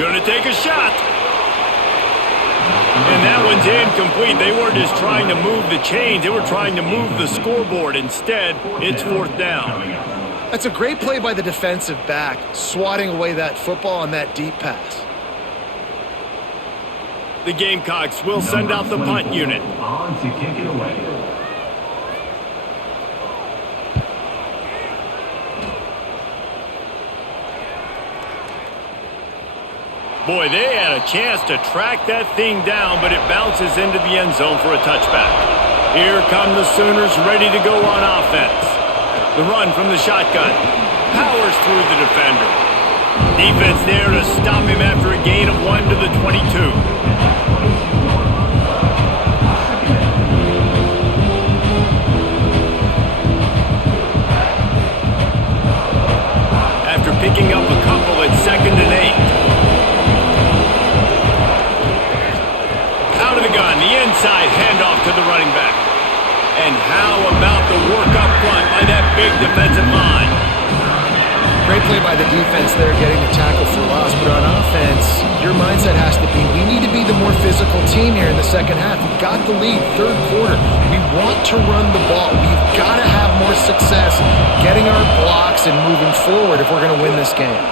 Gonna take a shot. And that one's incomplete. They weren't just trying to move the chains. They were trying to move the scoreboard. Instead, it's 4th down. That's a great play by the defensive back, swatting away that football on that deep pass. The Gamecocks will send out the punt unit. On to kick it away. Boy, they had a chance to track that thing down, but it bounces into the end zone for a touchback. Here come the Sooners ready to go on offense. The run from the shotgun. Powers through the defender. Defense there to stop him after a gain of 1 to the 22. After picking up a couple at 2nd and 8. Out of the gun, the inside handoff to the running back. And how about the work up front by that big defensive line? Great play by the defense there, getting the tackle for loss. But on offense, your mindset has to be, we need to be the more physical team here in the second half. We've got the lead, 3rd quarter. We want to run the ball. We've got to have more success getting our blocks and moving forward if we're going to win this game.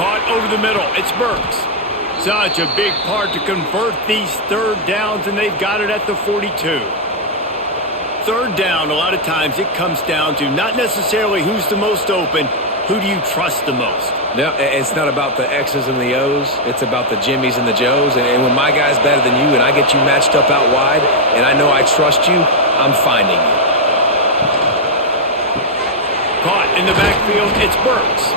Caught over the middle. It's Burks. Such a big part to convert these 3rd downs, and they've got it at the 42. 3rd down, a lot of times it comes down to not necessarily who's the most open, who do you trust the most? No, it's not about the X's and the O's. It's about the Jimmies and the Joes. And when my guy's better than you and I get you matched up out wide and I know I trust you, I'm finding you. Caught in the backfield, it's Burks.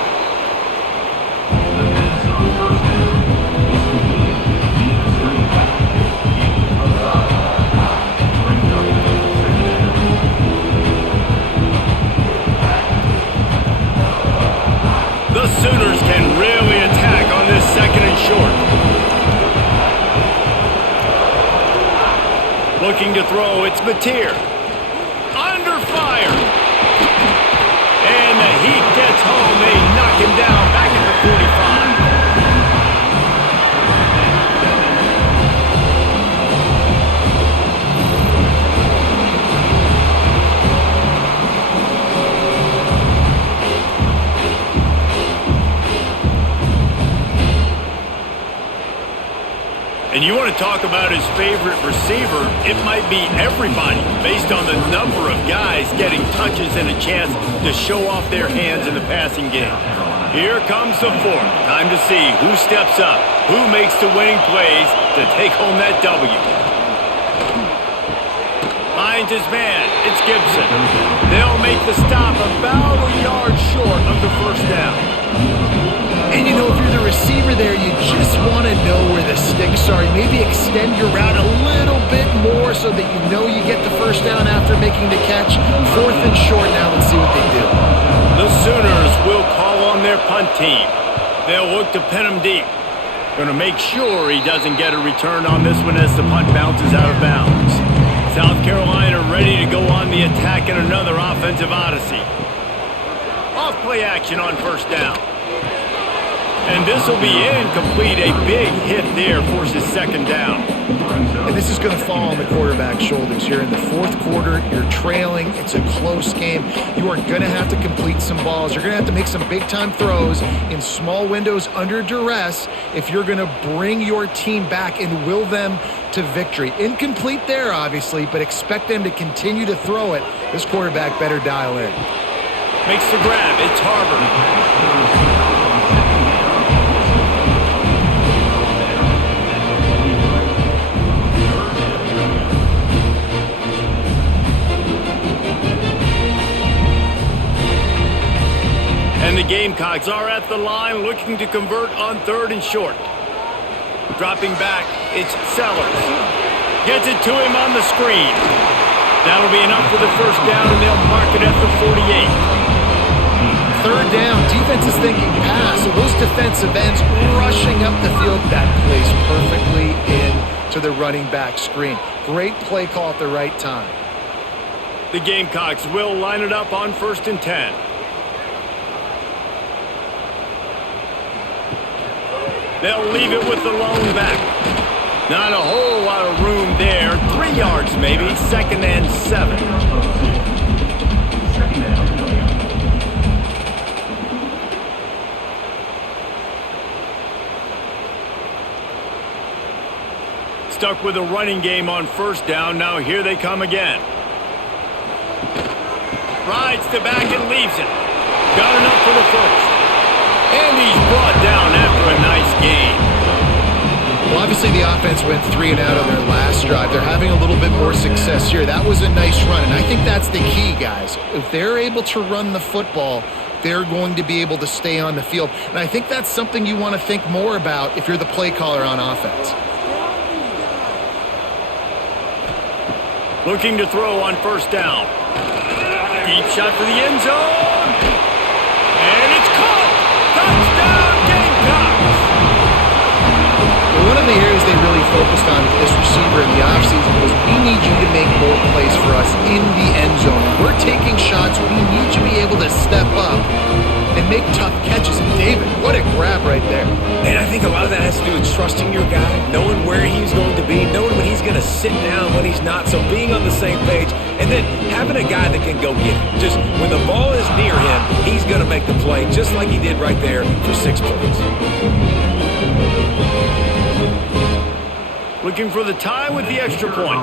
The Sooners can really attack on this 2nd and short. Looking to throw, it's Mateer. Under fire. And the heat gets home. They knock him down back at the 45. And you want to talk about his favorite receiver, it might be everybody based on the number of guys getting touches and a chance to show off their hands in the passing game. Here comes the 4th. Time to see who steps up, who makes the winning plays to take home that W. Finds his man. It's Gibson. They'll make the stop about a yard short of the 1st down. And you know, if you're the receiver there, you just want to know where the sticks are. Maybe extend your route a little bit more so that you know you get the 1st down after making the catch. 4th and short now. Let's see what they do. The Sooners will call on their punt team. They'll look to pin him deep. Going to make sure he doesn't get a return on this one as the punt bounces out of bounds. South Carolina ready to go on the attack in another offensive odyssey. Off play action on 1st down. And this will be incomplete. A big hit there forces 2nd down. And this is going to fall on the quarterback's shoulders here in the 4th quarter. You're trailing. It's a close game. You are going to have to complete some balls. You're going to have to make some big-time throws in small windows under duress if you're going to bring your team back and will them to victory. Incomplete there, obviously, but expect them to continue to throw it. This quarterback better dial in. Makes the grab. It's Harvard. And the Gamecocks are at the line looking to convert on 3rd and short. Dropping back, it's Sellers. Gets it to him on the screen. That'll be enough for the 1st down, and they'll mark it at the 48. 3rd down, defense is thinking pass, so those defensive ends rushing up the field. That plays perfectly into the running back screen. Great play call at the right time. The Gamecocks will line it up on 1st and 10. They'll leave it with the lone back. Not a whole lot of room there. 3 yards maybe. 2nd and 7. Stuck with a running game on 1st down. Now here they come again. Rides the back and leaves it. Got enough for the 1st. And he's brought down after a nice gain. Well, obviously the offense went 3 and out on their last drive. They're having a little bit more success here. That was a nice run, and I think that's the key, guys. If they're able to run the football, they're going to be able to stay on the field. And I think that's something you want to think more about if you're the play caller on offense. Looking to throw on 1st down. Deep shot for the end zone. And it's caught. Touchdown, Gamecocks. One of the areas they really focused on with this receiver in the offseason was we need you to make more plays for us in the end zone. We're taking shots. We need you to be able to step up and make tough catches. And David, what a grab right there. And I think a lot of that has to do with trusting your guy, knowing where he's going to be, knowing when he's going to sit down, when he's not. So being on the same page, and then having a guy that can go get it. Just when the ball is near him, he's going to make the play, just like he did right there for 6 points. Looking for the tie with the extra point.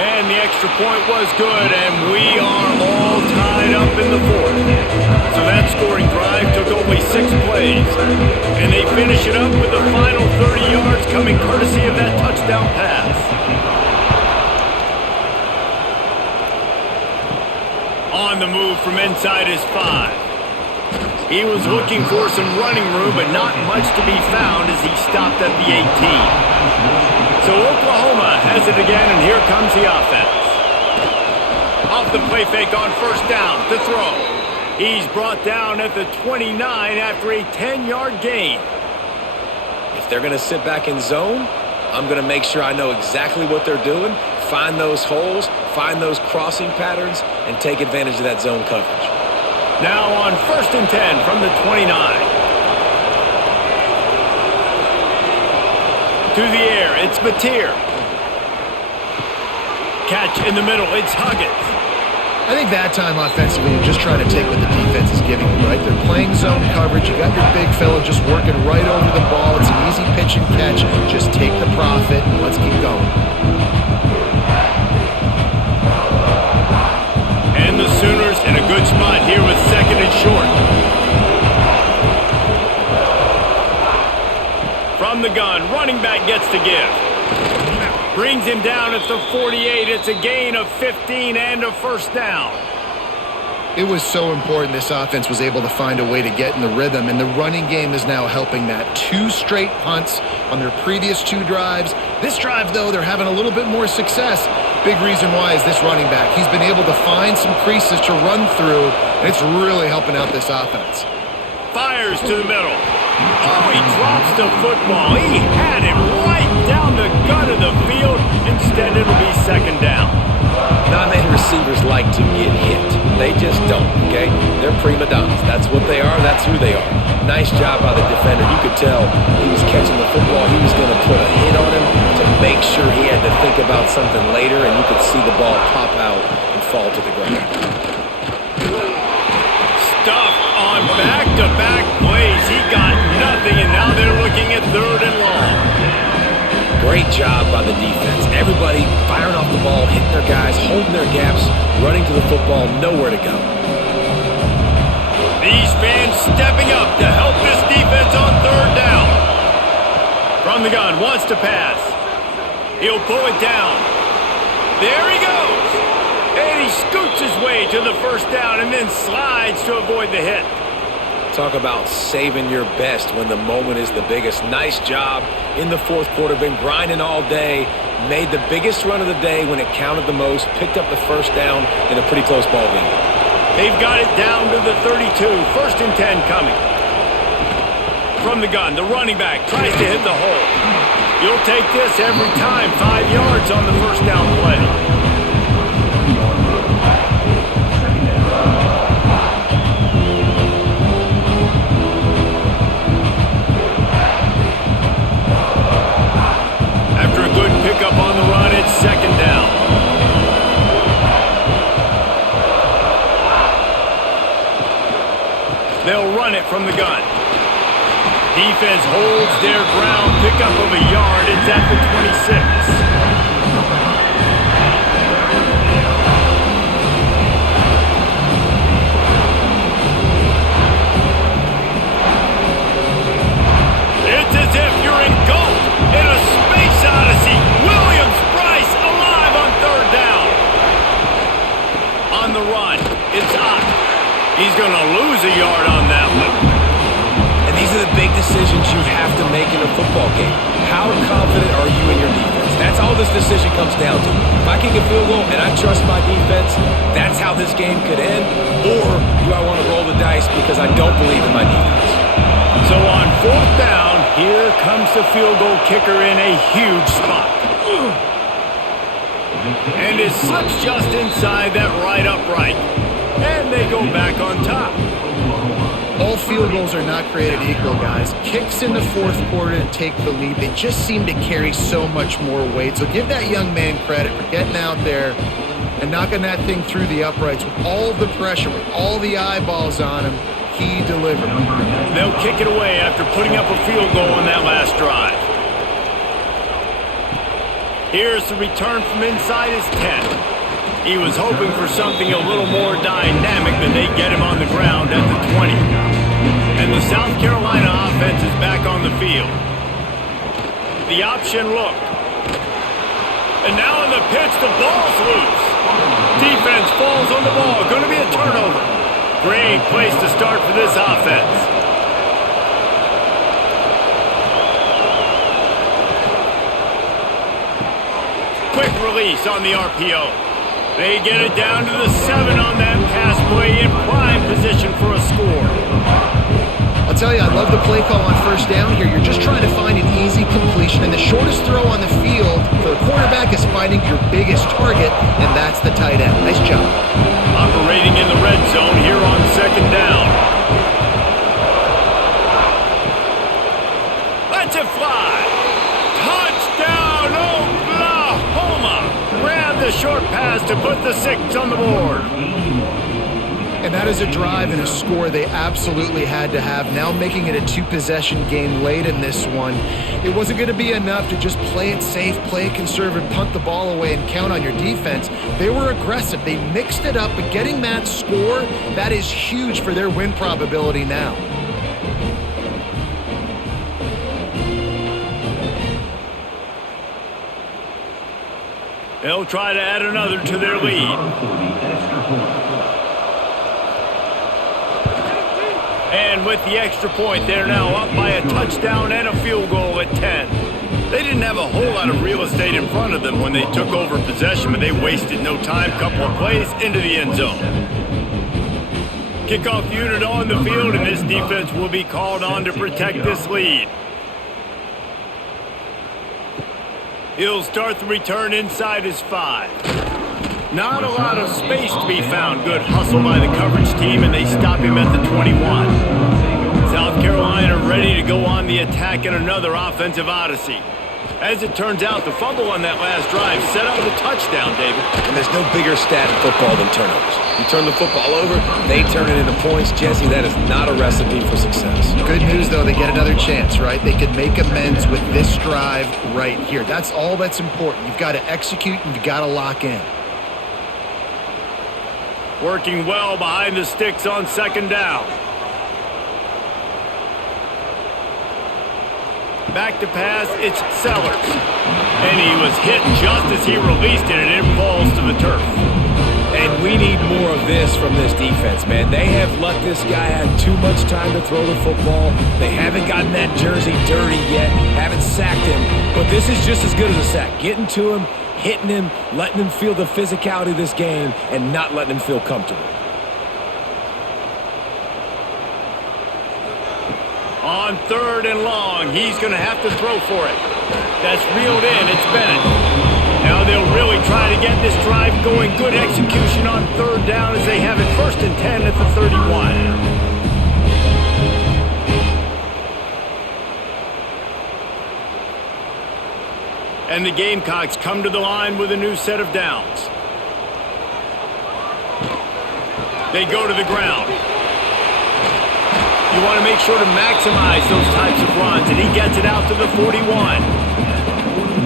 And the extra point was good, and we are all tied up in the 4th. So that scoring drive took only 6 plays. And they finish it up with the final 30 yards coming courtesy of that touchdown pass. On the move from inside his 5. He was looking for some running room, but not much to be found as he stopped at the 18. So Oklahoma has it again, and here comes the offense. Off the play fake on 1st down to throw. He's brought down at the 29 after a 10-yard gain. If they're going to sit back in zone, I'm going to make sure I know exactly what they're doing, find those holes, find those crossing patterns, and take advantage of that zone coverage. Now on 1st and 10 from the 29. To the air, it's Mateer. Catch in the middle, it's Huggins. I think that time offensively, you're just trying to take what the defense is giving you, right? They're playing zone coverage. You got your big fella just working right over the ball. It's an easy pitch and catch. Just take the profit and let's keep going. And the Sooners in a good spot here with 2nd and short. From the gun, running back gets to give. Brings him down at the 48. It's a gain of 15 and a 1st down. It was so important this offense was able to find a way to get in the rhythm, and the running game is now helping that. 2 straight punts on their previous 2 drives. This drive, though, they're having a little bit more success. Big reason why is this running back. He's been able to find some creases to run through, and it's really helping out this offense. Fires to the middle. Oh, he drops the football. He had it right down the gut of the field. Instead, it'll be 2nd down. Not many receivers like to get hit. They just don't, okay? They're prima donnas. That's what they are. That's who they are. Nice job by the defender. You could tell he was catching the football. He was going to put a hit on him to make sure he had to think about something later, and you could see the ball pop out and fall to the ground. Stuffed on back-to-back plays. He got nothing, and now they're looking at 3rd and long. Great job by the defense. Everybody firing off the ball, hitting their guys, holding their gaps, running to the football, nowhere to go. These fans stepping up to help this defense on 3rd down. From the gun, wants to pass. He'll pull it down. There he goes. And he scoots his way to the 1st down and then slides to avoid the hit. Talk about saving your best when the moment is the biggest. Nice job in the 4th quarter. Been grinding all day. Made the biggest run of the day when it counted the most. Picked up the 1st down in a pretty close ball game. They've got it down to the 32. 1st and 10 coming. From the gun, the running back tries to hit the hole. You'll take this every time. 5 yards on the 1st down play. They'll run it from the gun. Defense holds their ground, pickup of a yard. It's at the 26. It's as if you're engulfed in a space odyssey. Williams-Brice alive on third down. On the run, it's up. He's going to lose a yard on that one. And these are the big decisions you have to make in a football game. How confident are you in your defense? That's all this decision comes down to. If I kick a field goal and I trust my defense, that's how this game could end. Or do I want to roll the dice because I don't believe in my defense? So on fourth down, here comes the field goal kicker in a huge spot. And it slips just inside that right upright. And they go back on top. All field goals are not created equal, guys. Kicks in the fourth quarter to take the lead, they just seem to carry so much more weight. So give that young man credit for getting out there and knocking that thing through the uprights with all the pressure, with all the eyeballs on him. He delivered. They'll kick it away after putting up a field goal on that last drive. Here's the return from inside his 10. He was hoping for something a little more dynamic than they get him on the ground at the 20. And the South Carolina offense is back on the field. The option look. And now in the pitch, the ball's loose. Defense falls on the ball. Going to be a turnover. Great place to start for this offense. Quick release on the RPO. They get it down to the 7 on that pass play in prime position for a score. I'll tell you, I love the play call on first down here. You're just trying to find an easy completion, and the shortest throw on the field for the quarterback is finding your biggest target, and that's the tight end. Nice job. Operating in the red zone here on second down. Let's it fly. Touchdown, Oklahoma. Grab the short pass to put the 6 on the board. And that is a drive and a score they absolutely had to have. Now making it a 2-possession game late in this one. It wasn't going to be enough to just play it safe, play it conservative, punt the ball away, and count on your defense. They were aggressive. They mixed it up, but getting that score, that is huge for their win probability now. They'll try to add another to their lead. And with the extra point, they're now up by a touchdown and a field goal at 10. They didn't have a whole lot of real estate in front of them when they took over possession, but they wasted no time. Couple of plays into the end zone. Kickoff unit on the field, and this defense will be called on to protect this lead. He'll start the return inside his 5. Not a lot of space to be found. Good hustle by the coverage team, and they stop him at the 21. South Carolina ready to go on the attack in another offensive odyssey. As it turns out, the fumble on that last drive set up the touchdown, David. And there's no bigger stat in football than turnovers. You turn the football over, they turn it into points. Jesse, that is not a recipe for success. Good news, though, they get another chance, right? They could make amends with this drive right here. That's all that's important. You've got to execute and you've got to lock in. Working well behind the sticks on second down. Back to pass, it's Sellers. And he was hit just as he released it, and it falls to the turf. And we need more of this from this defense, man. They have let this guy have too much time to throw the football. They haven't gotten that jersey dirty yet, haven't sacked him. But this is just as good as a sack. Getting to him, hitting him, letting him feel the physicality of this game, and not letting him feel comfortable. On third and long, he's going to have to throw for it. That's reeled in, it's Bennett. Now they'll really try to get this drive going. Good execution on third down as they have it 1st and 10 at the 31. And the Gamecocks come to the line with a new set of downs. They go to the ground. You want to make sure to maximize those types of runs, and he gets it out to the 41.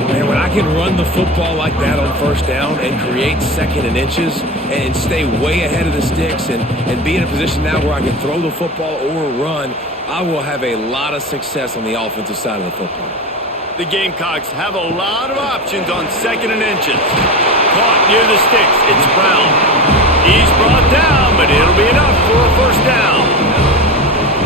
Man, when I can run the football like that on first down and create second and inches and stay way ahead of the sticks and be in a position now where I can throw the football or run, I will have a lot of success on the offensive side of the football. The Gamecocks have a lot of options on second and inches. Caught near the sticks. It's Brown. He's brought down, but it'll be enough for a first down.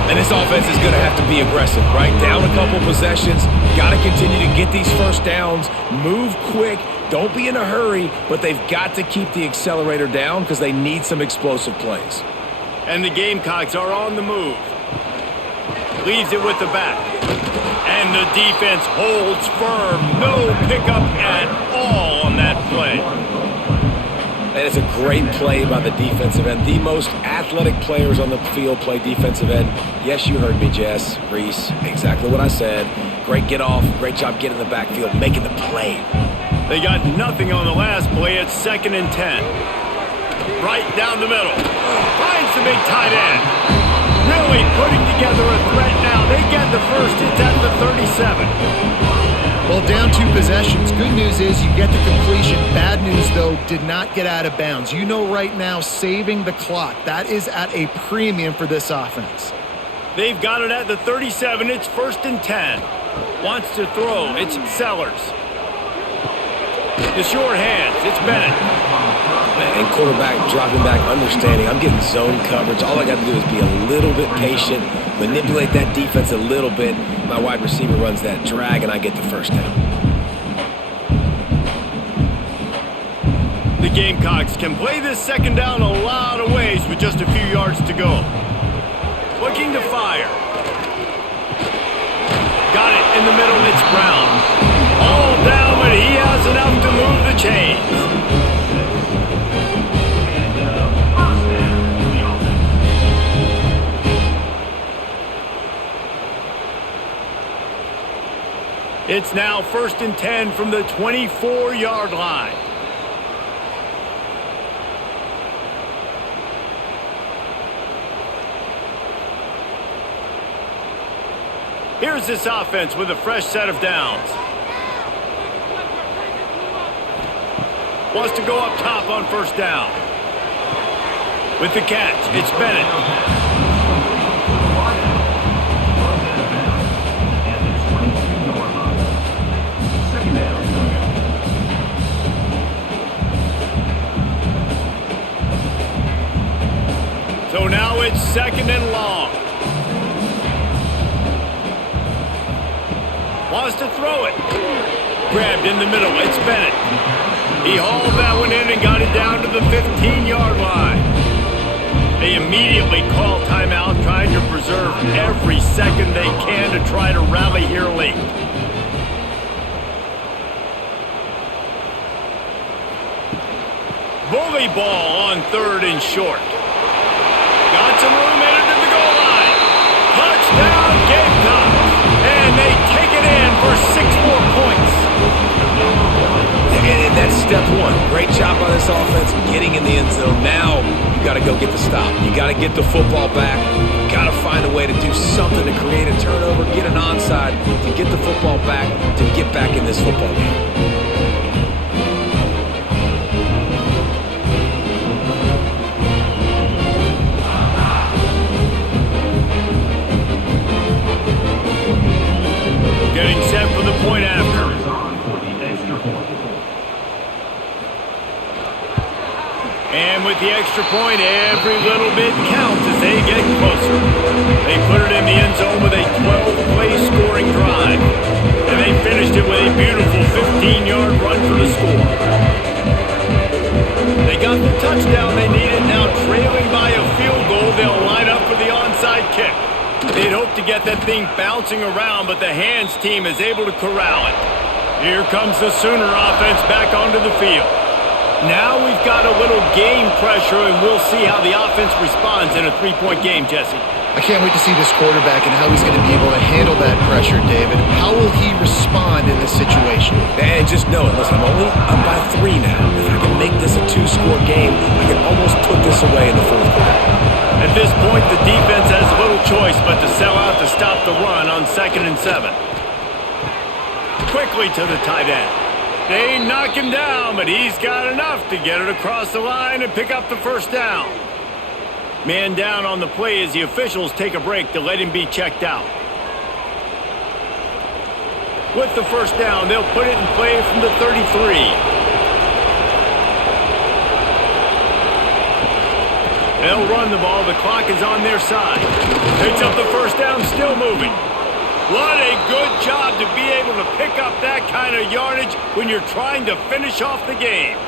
And this offense is going to have to be aggressive, right? Down a couple possessions. Got to continue to get these first downs. Move quick. Don't be in a hurry, but they've got to keep the accelerator down because they need some explosive plays. And the Gamecocks are on the move. Leaves it with the back. And the defense holds firm. No pickup at all on that play. And it's a great play by the defensive end. The most athletic players on the field play defensive end. Yes, you heard me, Jess, Reese. Exactly what I said. Great get off. Great job getting in the backfield, making the play. They got nothing on the last play. It's 2nd and 10. Right down the middle. Finds the big tight end. Really putting together a threat now. They get the first. It's at the 37. Well, down 2 possessions. Good news is you get the completion. Bad news, though, did not get out of bounds. You know right now, saving the clock. That is at a premium for this offense. They've got it at the 37. It's 1st and 10. Wants to throw. It's Sellers. The short hands. It's Bennett. And quarterback dropping back, understanding I'm getting zone coverage. All I got to do is be a little bit patient, manipulate that defense a little bit. My wide receiver runs that drag, and I get the first down. The Gamecocks can play this second down a lot of ways with just a few yards to go. Looking to fire. Got it in the middle. It's Brown. All down, but he has enough to move the chains. It's now 1st and 10 from the 24-yard line. Here's this offense with a fresh set of downs. Wants to go up top on first down. With the catch, it's Bennett. So now it's 2nd and long. Wants to throw it. Grabbed in the middle. It's Bennett. He hauled that one in and got it down to the 15-yard line. They immediately call timeout, trying to preserve every second they can to try to rally here late. Bully ball on 3rd and short. Got some room in it to the goal line. Touchdown, Gamecocks. And they take it in for 6 more points. And that's step 1. Great job by this offense getting in the end zone. Now you got to go get the stop. You got to get the football back. You got to find a way to do something to create a turnover, get an onside, to get the football back, to get back in this football game. Getting set for the point after. And with the extra point, every little bit counts as they get closer. They put it in the end zone with a 12-play scoring drive. And they finished it with a beautiful 15-yard run for the score. They got the touchdown they needed. Now trailing by a field goal, they'll line up for the onside kick. They'd hope to get that thing bouncing around, but the hands team is able to corral it. Here comes the Sooner offense back onto the field. Now we've got a little game pressure, and we'll see how the offense responds in a 3-point game, Jesse. I can't wait to see this quarterback and how he's going to be able to handle that pressure, David. How will he respond in this situation? And just know it. Listen, I'm only up by 3 now. If I can make this a 2-score game, I can almost put this away in the 4th quarter. At this point, the defense has little choice but the run on 2nd and 7. Quickly to the tight end. They knock him down, but he's got enough to get it across the line and pick up the first down. Man down on the play as the officials take a break to let him be checked out. With the first down, they'll put it in play from the 33. They'll run the ball. The clock is on their side. Picks up the first down, still moving. What a good job to be able to pick up that kind of yardage when you're trying to finish off the game.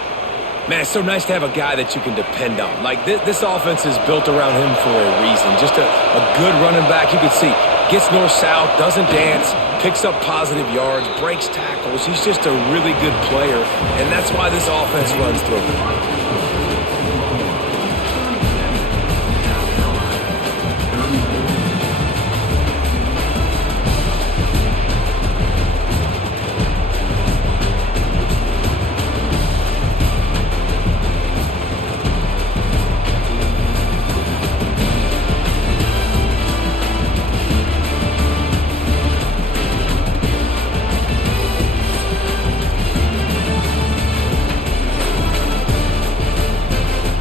Man, it's so nice to have a guy that you can depend on. Like, this offense is built around him for a reason. Just a good running back. You can see, gets north-south, doesn't dance, picks up positive yards, breaks tackles. He's just a really good player, and that's why this offense runs through him.